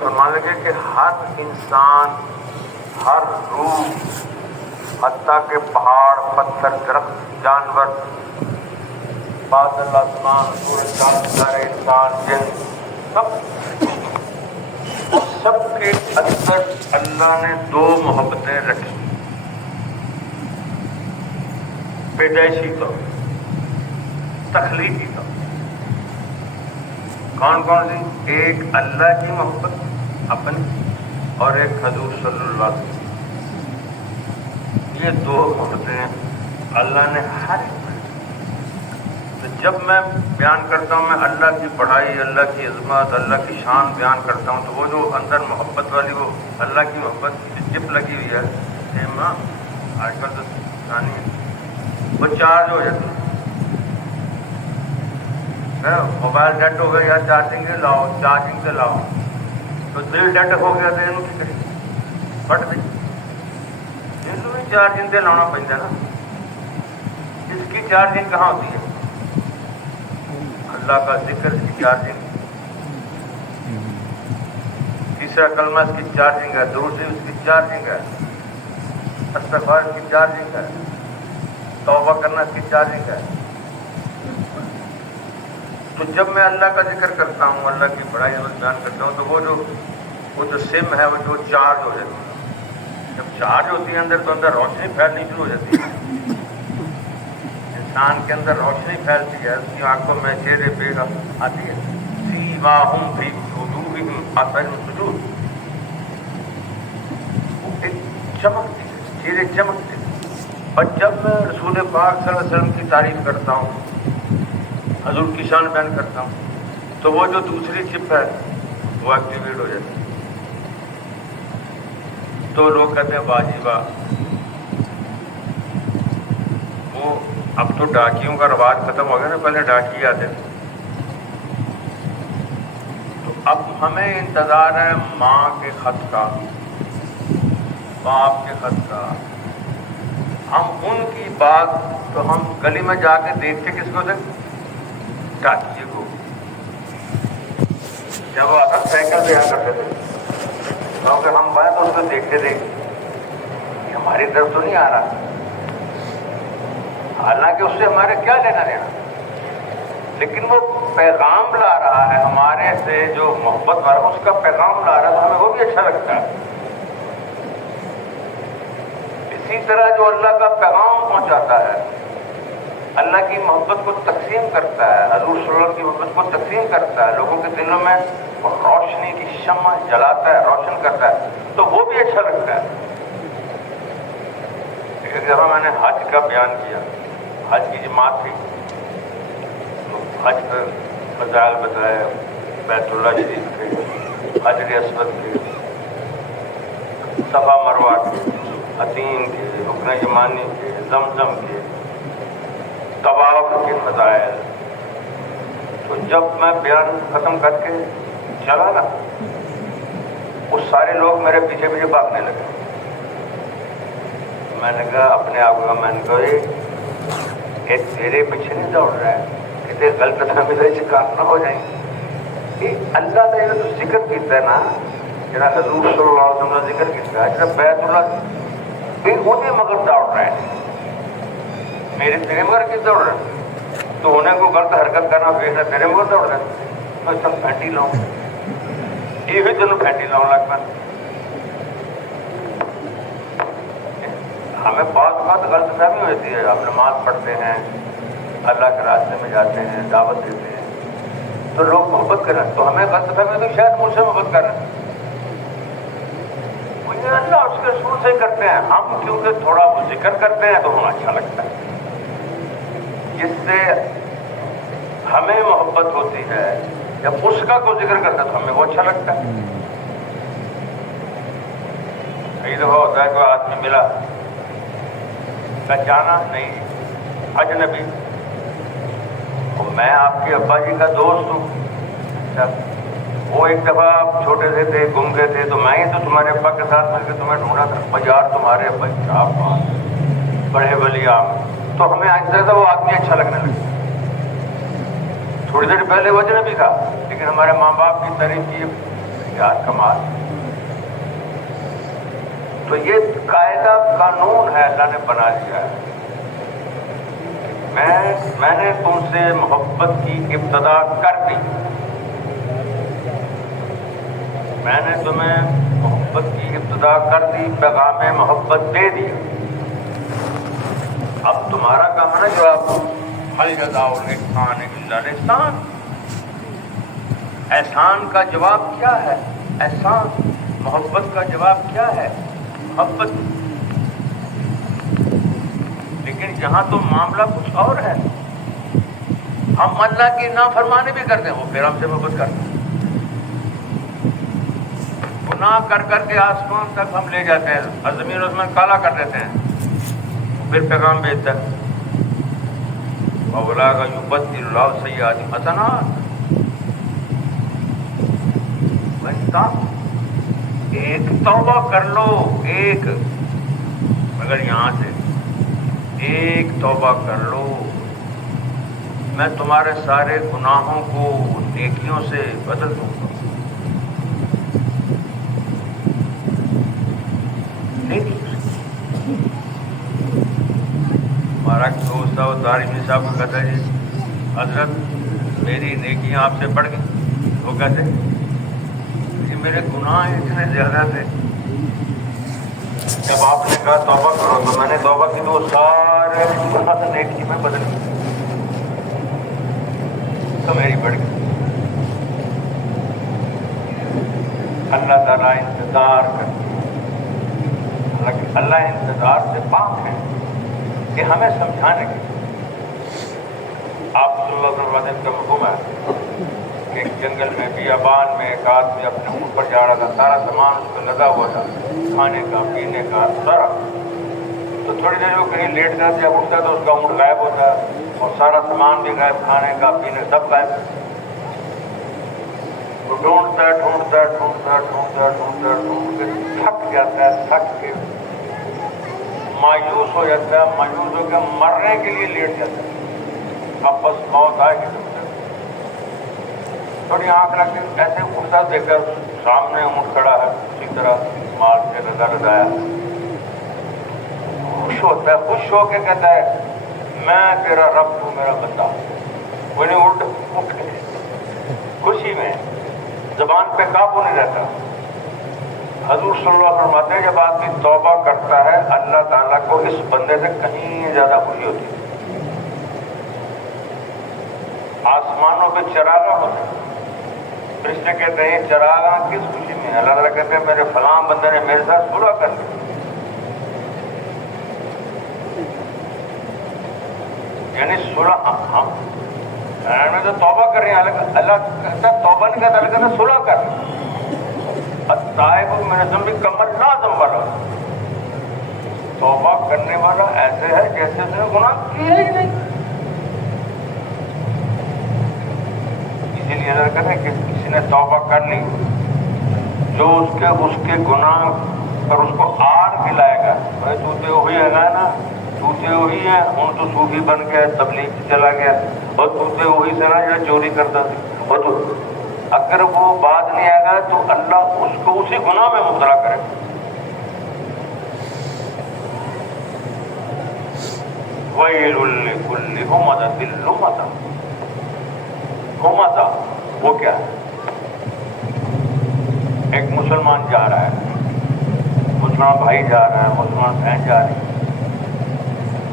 فرمانے لگے کہ ہر انسان، ہر روح، حتیٰ کہ پہاڑ، پتھر، درخت، جانور، بادل، آسمان، سورج، چاند، ستارے، انسان، جن، سب کے اندر اللہ نے دو محبتیں رکھی پیدائشی طور، تخلیقی طور۔ کون کون سی؟ ایک اللہ کی محبت اپنی، اور ایک حضور صلی اللہ علیہ وسلم۔ یہ دو محبتیں اللہ نے ہر ایک میں۔ تو جب میں بیان کرتا ہوں، میں اللہ کی بڑائی، اللہ کی عظمت، اللہ کی شان بیان کرتا ہوں، تو وہ جو اندر محبت والی، وہ اللہ کی محبت کی چپ لگی ہوئی ہے، ماں آج کل تو کہانی ہے، وہ چارج ہو جاتی ہے۔ موبائل ڈیڈ ہو گیا، یا چارجنگ سے لاؤ، چارجنگ سے لاؤ، تو دل ڈیڈ ہو گیا تو یہ کی کرے پٹ گئی، یہ بھی چارجنگ سے لانا پڑتا نا۔ اس کی چارجنگ کہاں ہوتی ہے؟ اللہ کا ذکر اس کی چارجنگ، تیسرا کلمہ اس کی چارجنگ ہے، دوسری اس کی چارجنگ ہے، استغفار اس کی چارجنگ ہے، توبہ کرنا اس کی چارجنگ ہے۔ تو جب میں اللہ کا ذکر کرتا ہوں، اللہ کی بڑائی بیان کرتا ہوں، تو وہ جو سم ہے، وہ جو چارج ہو جاتی ہے۔ جب چارج ہوتی ہے اندر، تو اندر روشنی پھیلنی شروع ہو جاتی ہے۔ انسان کے اندر روشنی پھیلتی ہے، اس کی آنکھوں میں، چہرے پہ آتی ہے، سیماہم فی وجوہہم اثر السجود، ایک چمکتی ہے، چہرے چمکتے ہیں۔ اور جب میں رسول پاک صلی اللہ علیہ وسلم کی تعریف کرتا ہوں، حضور کی شان بیان کرتا ہوں، تو وہ جو دوسری چپ ہے وہ ایکٹیویٹ ہو جاتی ہے۔ تو لوگ کہتے ہیں باجی واہ، وہ اب تو ڈاکیوں کا رواج ختم ہو گیا نا، پہلے ڈاکی آتے تھے۔ تو اب ہمیں انتظار ہے ماں کے خط کا، باپ کے خط کا۔ ہم ان کی بات تو ہم گلی میں جا کے دیکھتے کس کو تھے؟ ڈاکیے کو۔ جب وہ سائیکل پہ آ کرتے تھے، کیونکہ ہم بات اس کو دیکھتے تھے کہ ہماری طرف تو نہیں آ رہا، حالانکہ اس سے ہمارے کیا لینا دینا، لیکن وہ پیغام لا رہا ہے ہمارے سے، جو محبت والا اس کا پیغام لا رہا ہے، تو ہمیں وہ بھی اچھا لگتا ہے۔ اسی طرح جو اللہ کا پیغام پہنچاتا ہے، اللہ کی محبت کو تقسیم کرتا ہے، حضور صلی اللہ علیہ وسلم کی محبت کو تقسیم کرتا ہے، لوگوں کے دلوں میں روشنی کی شمع جلاتا ہے، روشن کرتا ہے، تو وہ بھی اچھا لگتا ہے۔ ایک دفعہ میں نے حج کا بیان کیا، حج کی جماعت تھی، تو حج کا فضائل بتایا، بیت اللہ شریف کے، حجر اسود کے، صفا مروہ کے، حتیم کے، رکن یمانی کے، زمزم کے، طواف کے فضائل۔ تو جب میں بیان ختم کر کے چلا نا، وہ سارے لوگ میرے پیچھے پیچھے بھاگنے لگے۔ میں نے کہا اپنے آپ کو، میں نے کہا یہ تیرے پیچھے نہیں دوڑ رہا ہے، کتنے غلط فہمی کا شکار نہ ہو جائیں۔ یہ اللہ نے جو ذکر کیتا ہے نا، جنا حضور صلی اللہ علیہ وسلم نے ذکر کیتا ہے، جنا بیت اللہ پھر انہیں مگر دوڑ رہا ہے، میرے تیرے مگر کس دوڑ رہا ہے؟ تو انہیں کو غلط حرکت کرنا پھر تیرے مگر دوڑ رہا ہے، میں سب پھینٹی لاؤں، یہ بھی تینوں پھینٹی لاؤں لگ پہ۔ ہمیں بعض بات غلط فہمی ہوتی ہے، ہم نماز پڑھتے ہیں، اللہ کے راستے میں جاتے ہیں، دعوت دیتے ہیں، تو لوگ محبت کریں، تو ہمیں غلط فہمی تو شاید مجھ سے محبت کریں، اللہ اس کے رسول سے کرتے ہیں، ہم کیونکہ تھوڑا وہ ذکر کرتے ہیں تو ہمیں اچھا لگتا ہے، جس سے ہمیں محبت ہوتی ہے۔ جب اس کا کوئی ذکر کرتا ہے تو ہمیں وہ اچھا لگتا ہے۔ کئی دفعہ ہوتا ہے کوئی آدمی ملا، جانا نہیں، اجنبی، میں آپ کے ابا جی کا دوست ہوں، وہ ایک دفعہ آپ چھوٹے سے تھے، گم گئے تھے، تو میں ہی تو تمہارے ابا کے ساتھ مل کے تمہیں ڈھونڈا تھا، بازار تمہارے ابا کیا بات، بڑے ولی آپ، تو ہمیں آہستہ آہستہ وہ آدمی اچھا لگنے لگا۔ تھوڑی دیر پہلے وہ اجنبی تھا، لیکن ہمارے ماں باپ کی تعریف کی، کیا کمال! تو یہ قاعدہ قانون ہے، اللہ نے بنا لیا ہے۔ میں نے تم سے محبت کی ابتدا کر دی، میں نے تمہیں محبت کی ابتدا کر دی، پیغام محبت دے دی۔ اب تمہارا کام ہے نا جواب، ہل جزاء الاحسان الا الاحسان۔ احسان کا جواب کیا ہے؟ احسان۔ محبت کا جواب کیا ہے؟ محبت۔ لیکن یہاں تو معاملہ کچھ اور ہے، ہم اللہ کی نافرمانی بھی کرتے ہیں، وہ پھر ہم سے محبت کرتے ہیں۔ گناہ کر کر کے آسمان تک ہم لے جاتے ہیں، زمین آسمان کالا کر دیتے ہیں، پھر پیغام بھیجتا ہے وَأُولَٰئِکَ یُبَدِّلُ اللَّهُ سَیِّئَاتِهِمْ حَسَنَاتٍ۔ ایک توبہ کر لو، ایک، اگر یہاں سے ایک توبہ کر لو، میں تمہارے سارے گناہوں کو نیکیوں سے بدل دوں گا۔ ہمارا دوست تھا، وہ دارمی صاحب کو کہتا ہے جی حضرت میری نیکیاں آپ سے بڑھ گئی۔ وہ کہتے کہ میرے گناہ اتنے زیادہ تھے، جب آپ نے کہا توبہ کرو تو میں نے توبہ کی تو سارے گناہ نیکی میں بدل گئے، تو میری بڑھ گئی۔ اللہ تعالیٰ انتظار کرتے، اللہ انتظار سے پاک ہے کہ ہمیں سمجھانے کے۔ آپ صلی اللہ علیہ وسلم کا حکم ہے کہ ایک جنگل میں بیابان میں ایک آدمی اپنے اونٹ پر جا رہا تھا، سارا سامان اس کو لگا ہوا تھا، کھانے کا پینے کا سارا۔ تو تھوڑی دیر وہ کہیں لیٹتا تھا، جب اٹھتا تو اس کا اونٹ غائب ہوتا اور سارا سامان بھی غائب، کھانے کا پینے سب غائب۔ وہ ڈھونڈتا کے تھک جاتا ہے، تھک کے مایوس ہو جاتا ہے، مایوس ہو کے مرنے کے لیے لیٹ جاتا ہے، اب بس موت آئے گی۔ تھوڑی آنکھ لگ کے ایسے اٹھتا دیکھ کر سامنے اونٹ کھڑا ہے، اسی طرح مال سے لدایا، خوش ہوتا ہے، خوش ہو کے کہتا ہے میں تیرا رب ہوں، میرا بندہ۔ وہ نہیں اٹھ خوشی میں، زبان پہ قابو نہیں رہتا۔ حضور صلی اللہ علیہ وسلم فرماتے ہیں جب آدمی توبہ کرتا ہے اللہ تعالیٰ کو اس بندے سے کہیں زیادہ خوشی ہوتی ہے۔ آسمانوں پہ چراغاں ہوتے ہیں، فرشتے کہتے ہیں چراغاں کس خوشی میں؟ اللہ تعالیٰ کہتے ہیں میرے فلاں بندے نے میرے ساتھ صلح کر لی، یعنی صلح ہم میں تو توبہ کر رہے ہیں، اللہ کہتا توبہ نہیں کہتا، اللہ کہتا صلح کر لی۔ التائب من الذنب کمن لا ذنب لہ، توبہ کرنے والا ایسے ہے جیسے اس نے گناہ کیا ہی نہیں۔ اسی لیے اللہ کہتے ہیں کہ کسی نے توبہ کر لی، جو اس کے گناہ پر اس کو آڑ کھلائے گا، بھائی تو تے وہی ہے نا، تو تے وہی ہے، ہوں تو صوفی بن کے تبلیغ چلا گیا، اور تو تے وہی سے نا جو چوری کرتا تھا، اور تو اگر وہ بات نہیں آئے گا تو اللہ اس کو اسی گناہ میں مبتلا کرے گا۔ وَيْلٌ لِكُلِّ ہُمَزَةٍ لُمَزَةٍ۔ ہمزہ وہ کیا ہے؟ ایک مسلمان جا رہا ہے، مسلمان بھائی جا رہا ہے، مسلمان بہن جا رہی ہے،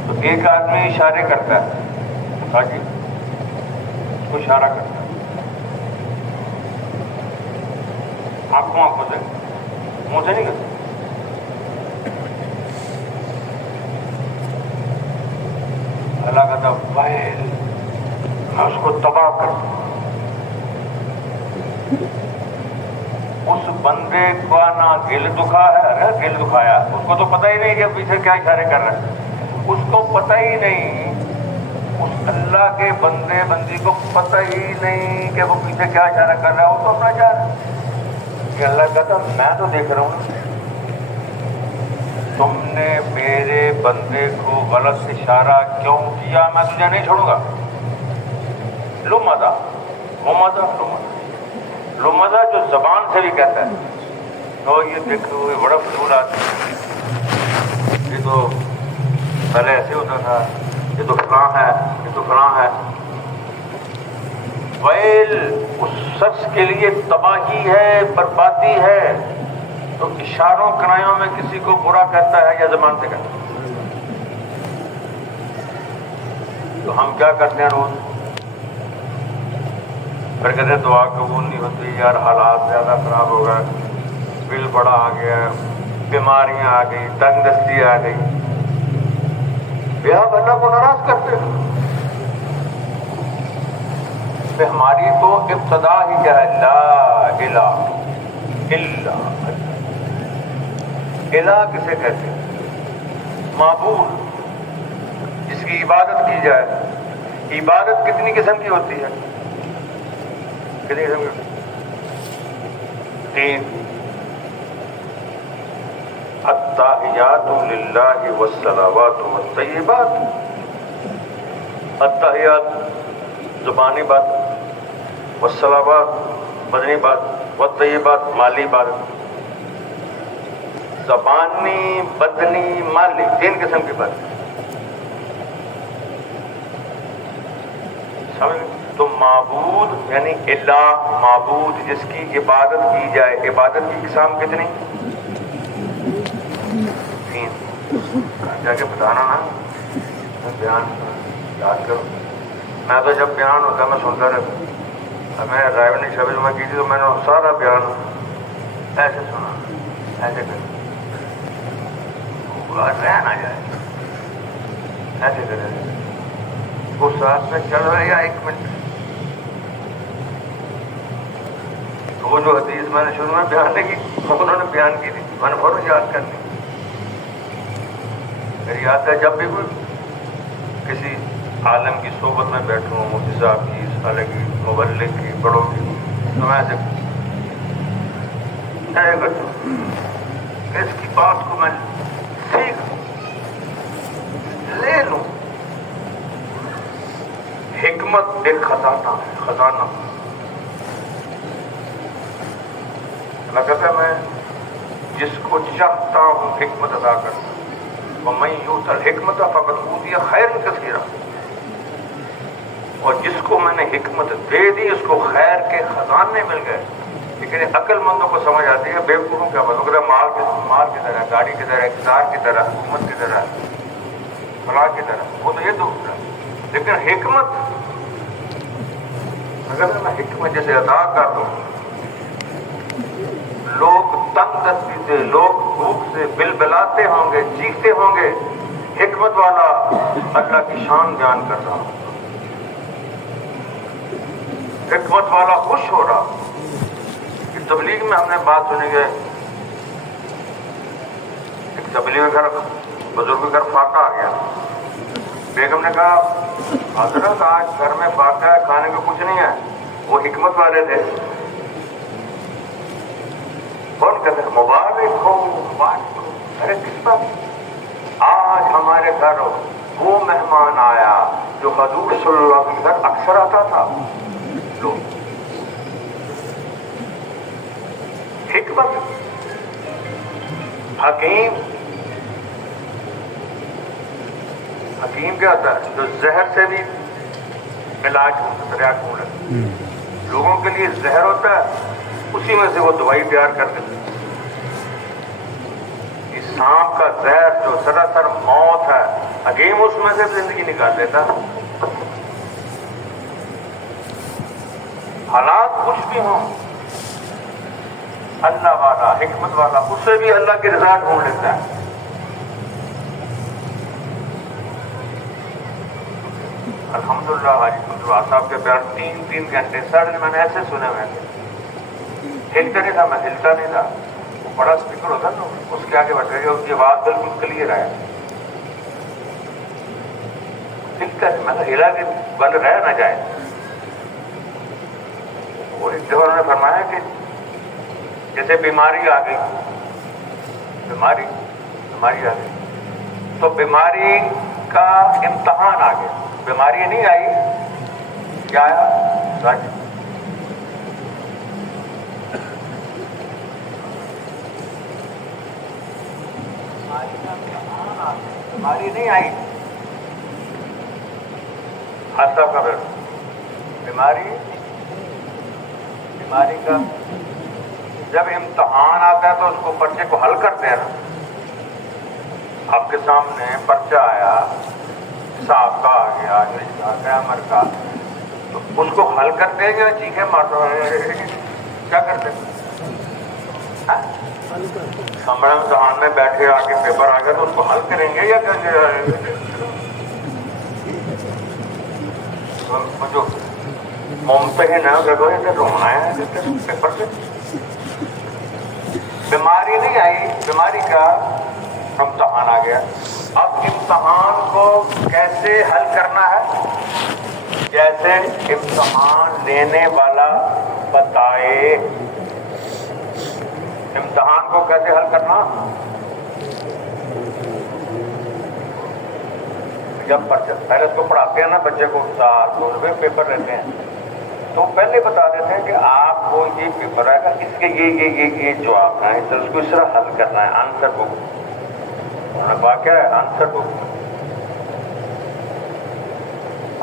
تو ایک آدمی اشارے کرتا ہے، حاجی اس کو اشارہ کرتا ہے، آنکھوں سے، منہ سے نہیں کرتا۔ اللہ کہتا ویل، میں اس کو تباہ کر دوں۔ اس بندے کا نہ دل دکھا ہے، ارے دل دکھایا، اس کو تو پتہ ہی نہیں کہ پیچھے کیا اشارے کر رہا ہے، اس کو پتہ ہی نہیں، اس اللہ کے بندے بندی کو پتہ ہی نہیں کہ وہ پیچھے کیا اشارہ کر رہا ہے، وہ تو اپنا جا رہا ہے۔ کہ اللہ کہتا میں تو دیکھ رہا ہوں، تم نے میرے بندے کو غلط اشارہ کیوں کیا، میں تجھے نہیں چھوڑوں گا۔ لمزہ، ہمزہ، لمزہ۔ لمزہ جو زبان سے بھی کہتا ہے تو یہ دیکھو یہ بڑا فضول آدمی ہے، یہ تو پہلے ایسے ہوتا تھا، یہ تو فلاں ہے، یہ تو فلاں ہے. ویل اس شخص کے لیے تباہی ہے، بربادی ہے تو اشاروں کنایوں میں کسی کو برا کہتا ہے یا زبان سے کہتا ہے. تو ہم کیا کرتے ہیں روز؟ پھر کہتے ہیں دعا قبول نہیں ہوتی، یار حالات زیادہ خراب ہو گئے، بل بڑا آ گیا، بیماریاں آ گئی، تنگ دستی آ گئی. آپ اللہ کو ناراض کرتے ہیں. ہماری تو ابتدا ہی کیا ہے؟ لا الہ الا اللہ. الہ کسے کہتے ہیں؟ معبود جس کی عبادت کی جائے. عبادت کتنی قسم کی ہوتی ہے؟ کتنی قسم کی؟ تین. التحیات للہ والصلوات والطیبات. التحیات زبانی بات، والصلوات بدنی بات، والطیبات مالی بات. زبانی، بدنی، مالی، تین قسم کی بات. سمجھ؟ تو معبود یعنی الہ، معبود جس کی عبادت کی جائے. عبادت کی اقسام کتنی؟ تین. جا کے بتانا نا، بیان یاد کرو. میں تو جب بیان ہوتا میں سنتا رہتا. میں ڈرائیونگ سروس میں کی تھی تو میں نے سارا بیان ایسے سنا، ایسے کر رہ نہ جائے، ایسے کرے. وہ ساتھ میں چل رہا یا 1 منٹ. تو وہ جو حدیث میں نے شروع میں بیان نہیں کی انہوں نے بیان کی تھی، میں نے فوراً یاد کر لی. میری یاد ہے جب بھی کوئی کسی عالم کی صحبت میں بیٹھوں، مفتی صاحب کی، سالے کی، مبلغ کی، بڑوں کی، تو میں ایسے کرتا ہوں کہ اس کی بات کو میں سیکھ لے لوں. حکمت ایک خزانہ ہے، خزانہ. اللہ کہتا ہے میں جس کو چاہتا ہوں حکمت ادا کرتا ہوں. وَمَن يُؤْتَ الْحِكْمَةَ فَقَدْ أُوتِيَ خَيْرًا كَثِيرًا. اور جس کو میں نے حکمت دے دی اس کو خیر کے خزانے مل گئے. لیکن عقل مندوں کو سمجھ آتی ہے، بیوقوفوں کیا بات ہوگا، مال کی طرح، گاڑی کی طرح، اقتدار کی طرح، حکومت کی طرح، فلاح کی طرح. وہ تو یہ تو ہے. لیکن حکمت اگر میں حکمت جیسے عطا کر دوں، لوگ تنگ دستی سے، لوگ بھوک سے بلبلاتے ہوں گے، چیختے ہوں گے، حکمت والا اللہ کی شان بیان کر رہا ہوں، حکمت والا خوش ہو رہا. تبلیغ میں ہم نے بات سنی ہے، ایک تبلیغ گھر بزرگ گھر فاقہ آ گیا. بیگم نے کہا حضرت آج گھر میں فاقہ ہے، کھانے کو کچھ نہیں ہے. وہ حکمت والے تھے. کون کہتے ہیں مبارک ہو، مبارک ہو. ارے کس بات؟ آج ہمارے گھر وہ مہمان آیا جو حضور صلی اللہ علیہ وسلم گھر اکثر آتا تھا. لوگ حکمت. حکیم کیا ہوتا ہے؟ جو زہر سے بھی علاج ڈھونڈ ہے. لوگوں کے لیے زہر ہوتا ہے، اسی میں سے وہ دوائی تیار کر دیتے ہیں. اس سانپ کا زہر جو سراسر موت ہے، حکیم اس میں سے زندگی نکال دیتا. حالات کچھ بھی ہوں، اللہ والا، حکمت والا اس سے بھی اللہ کی رضا ڈھونڈ لیتا ہے. الحمدللہ حاجی عبداللہ صاحب کے بیان 3 گھنٹے سر میں نے ایسے سنے ہوئے تھے. ہلتا نہیں تھا، میں ہلتا نہیں تھا. وہ بڑا اسپیکر ہوتا نا، اس کے آگے بیٹھے گئے، اس کی آواز بالکل کلیئر آیا. میں ہلا کے بل رہ نہ جائے. وہ ایک دفعہ انہوں نے فرمایا کہ جیسے بیماری آ گئی، بیماری آ گئی تو بیماری کا امتحان آ گیا. بیماری نہیں آئی، کیا آیا؟ رنج. بیماری نہیں آئی، حادثہ خبر بیماری کا جب امتحان آتا ہے تو اس کو پرچے کو حل کرتے ہیں نا. آپ کے سامنے پرچہ آیا، حساب کا آ گیا، انگلش کا، گرامر کا، تو اس کو حل کرتے ہیں یا چیخیں مارتے کیا کرتے ہیں؟ کمرہ امتحان میں بیٹھے آ کے پیپر آ گیا تو اس کو حل کریں گے یا جو ممتحن ہے اسے رونا ہے پیپر سے. بیماری نہیں آئی، بیماری کا امتحان آ گیا. اب امتحان کو کیسے حل کرنا ہے؟ جیسے امتحان لینے والا بتائے. امتحان کو کیسے حل کرنا؟ جب پہلے اس کو پڑھاتے ہیں نا بچے کو، 2 روپے پیپر رہتے ہیں تو پہلے بتا دیتے ہیں کہ آپ کو یہ پیپر آئے گا، اس کے یہ جواب ہے، تو اس کو اس طرح حل کرنا ہے. آنسر بک انہوں نے کہا کیا ہے؟ آنسر بک.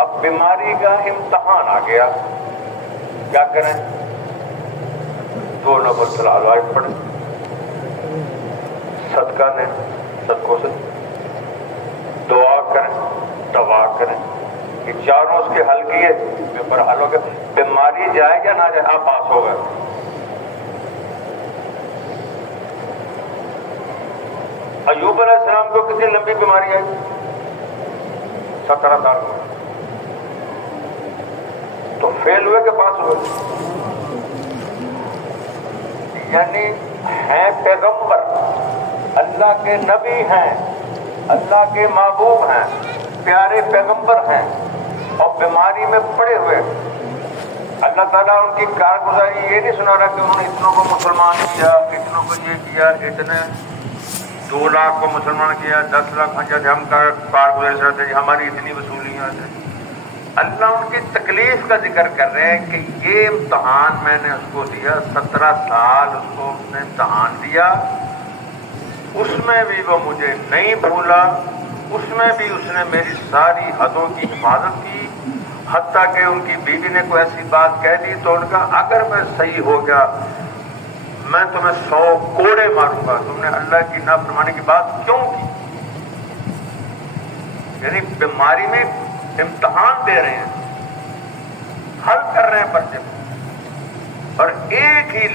اب بیماری کا امتحان آ گیا، کیا کریں؟ 2 نفل صلاح پڑھیں، صدقہ لیں، صدقوں سے دعا کریں، دعا کریں. یہ چاروں اس کے حل کیے، پیپر حل ہو گیا. بیماری جائے یا نہ جائے، آپ پاس ہو گئے. ایوب علیہ السلام کو کتنی لمبی بیماری آئی؟ 17 سال میں. تو فیل ہوئے کہ پاس ہوئے؟ یعنی ہیں پیغمبر، اللہ کے نبی ہیں، اللہ کے محبوب ہیں، پیارے پیغمبر ہیں، اور بیماری میں پڑے ہوئے. اللہ تعالیٰ ان کی کارگزاری یہ نہیں سنا رہا کہ انہوں نے اتنوں کو مسلمان کیا، اتنوں کو یہ کیا، اتنے 2 لاکھ کو مسلمان کیا، 10 لاکھ جیسے ہم کارگزاری سے رہتے ہیں، ہماری اتنی وصولیاں ہیں. اللہ ان کی تکلیف کا ذکر کر رہے ہیں کہ یہ امتحان میں نے اس کو دیا، 17 سال اس کو نے امتحان دیا، اس میں بھی وہ مجھے نہیں بھولا، اس میں بھی اس نے میری ساری حدوں کی حفاظت کی. حتیٰ کہ ان کی بیوی نے کوئی ایسی بات کہہ دی تو ان کا اگر میں صحیح ہو گیا میں تمہیں 100 کوڑے ماروں گا. تم نے اللہ کی نافرمانی کی بات کیوں کی؟ یعنی بیماری میں امتحان دے رہے ہیں، حل کر رہے ہیں پرچے، اور ایک ہی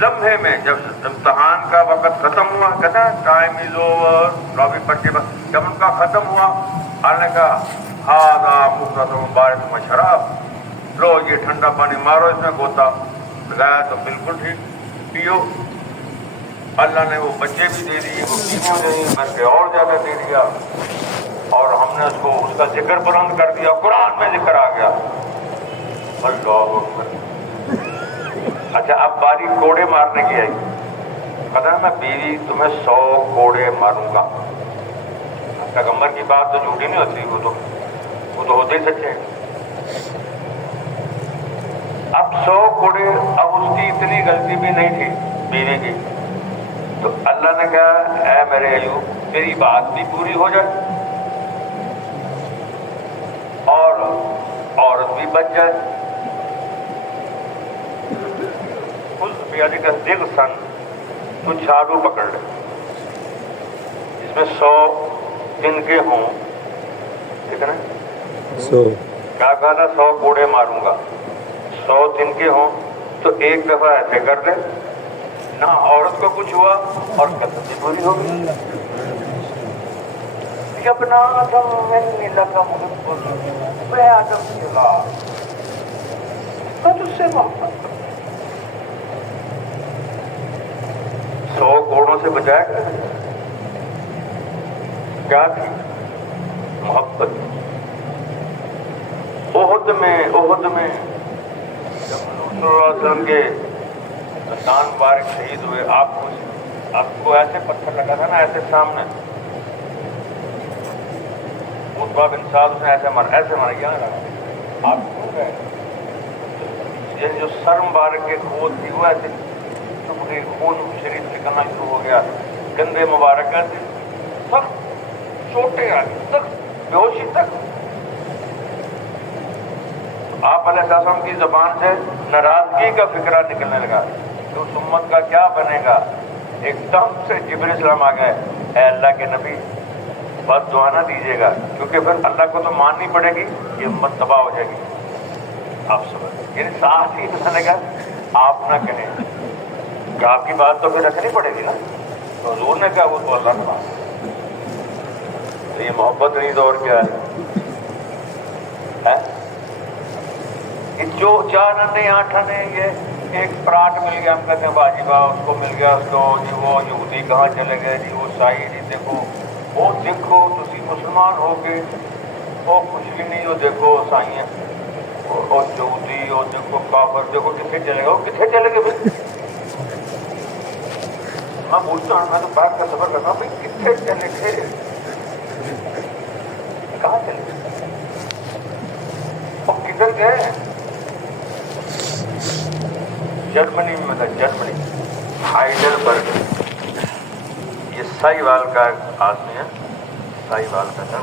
لمحے میں جب امتحان کا وقت ختم ہوا، کہتا ہے ٹائم از اوور، رابی پرچے پر جب ان کا ختم ہوا، اللہ نے کہا ہاذا مختصر بارد میں شراب، لو یہ ٹھنڈا پانی مارو اس میں گوتا. بتایا تو بالکل ٹھیک، پیو. اللہ نے وہ بچے بھی دے دیے، وہ بیویاں دے دی، بلکہ اور زیادہ دے دیا، اور ہم نے اس کو اس کا ذکر بلند کر دیا، قرآن میں ذکر آ گیا. اللہ اکبر. اچھا اب باری کوڑے مارنے کی آئی. کہتا ہے میں بیوی تمہیں 100 کوڑے ماروں گا. پیغمبر کی بات تو جھوٹی نہیں ہوتی، وہ تو ہوتے ہی سچے ہیں. اب 100 کوڑے، اب اس کی اتنی غلطی بھی نہیں تھی بیوی کی، تو اللہ نے کہا اے میرے ایوب تیری بات بھی پوری ہو جائے اور عورت بھی بچ جائے. کا دل سن تو جھاڑو پکڑ لے، اس میں 100 دن کے ہوں، ٹھیک ہے نا؟ 100 کیا کہا تھا؟ 100 کوڑے ماروں گا. 100 دن کے ہوں تو ایک دفعہ ایسے کر دے، نہ عورت کو کچھ ہوا اور قسم بھی پوری ہو گئی. جب نہ آدم میں لگا محبت میں آدم کی اولاد تجھ سے محبت 100 کوڑوں سے بچایا گیا. کیا تھی؟ محبت. احد میں جب حضور صلی اللہ علیہ وسلم کے دندان مبارک شہید ہوئے، آپ کو ایسے پتھر لگا تھا نا، ایسے سامنے عتبہ بن سعد اس نے ایسے مارا یہاں لگا. آپ کیوں گئے؟ یہ جو سر مبارک کے کھود تھی وہ ایسے چپ گئی، خون شریف نکلنا شروع ہو گیا، گندے مبارک سے آگے تک بےہوشی تک. آپ علیہ السلام کی زبان سے ناراضگی کا فکرہ نکلنے لگا کہ اس امت کا کیا بنے گا. ایک دم سے جبرائیل السلام آ گئے, اے اللہ کے نبی بس دعا نہ دیجیے گا, کیونکہ پھر اللہ کو تو ماننی پڑے گی, یہ امت تباہ ہو جائے گی. آپ سمجھ, یعنی ساتھ ہی بتانے کا آپ نہ کہیں کہ آپ کی بات تو پھر رکھنی پڑے گی نا. تو حضور نے کہا وہ تو اللہ کا بات. یہ محبت نہیں تو اور کیا ہے. جو 4 آنے 8 آنے یہ ایک پراٹ مل گیا, ہم کہتے ہیں باجی با, اس کو مل گیا, اس کو جی وہ یہودی کہاں چلے گئے, جی وہ عیسائی, جی دیکھو وہ دیکھو تسی مسلمان ہو کے وہ کچھ بھی نہیں, وہ دیکھو عیسائی ہیں, اور یہودی, اور دیکھو کافر, دیکھو کتنے چلے گئے, وہ کتنے چلے گئے بھائی. میں پوچھتا ہوں, میں تو باہر کا سفر کرتا ہوں, بھائی کتنے چلے گئے, کہاں چلے گئے, اور کدھر گئے. جرمنی میں تھا, جرمنی ہائیڈلبرگ, یہ سائیوال کا آدمی ہے, سائیوال کا تھا,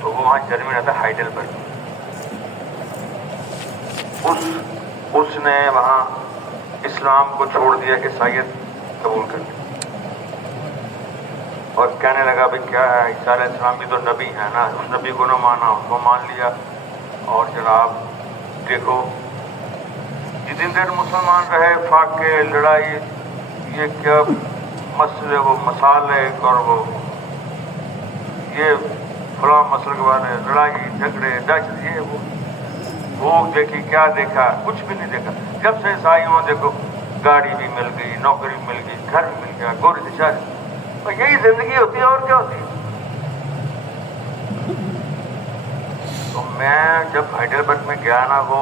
تو وہ وہاں جرمنی میں تھا ہائیڈلبرگ. اس نے وہاں اسلام کو چھوڑ دیا, عیسائیت قبول کر لی, اور کہنے لگا بھائی کیا ہے, عیسیٰ علیہ السلام بھی تو نبی ہے نا, اس نبی کو نہ مانا, اس کو مان لیا. اور جناب دیکھو جتنی دیر مسلمان رہے, فاقے, لڑائی, یہ کیا مسئلے, وہ مسالے, اور وہ یہ فلاں مسئلے کے بارے میں لڑائی جھگڑے دشت, یہ وہ بھوک دیکھی, کیا دیکھا, کچھ بھی نہیں دیکھا. جب سے عیسائیوں دیکھو گاڑی بھی مل گئی, نوکری مل گئی, گھر بھی مل گیا, گوری دشا, یہی زندگی ہوتی ہے اور کیا ہوتی ہے. تو میں جب ہائیڈلبرگ میں گیا نا, وہ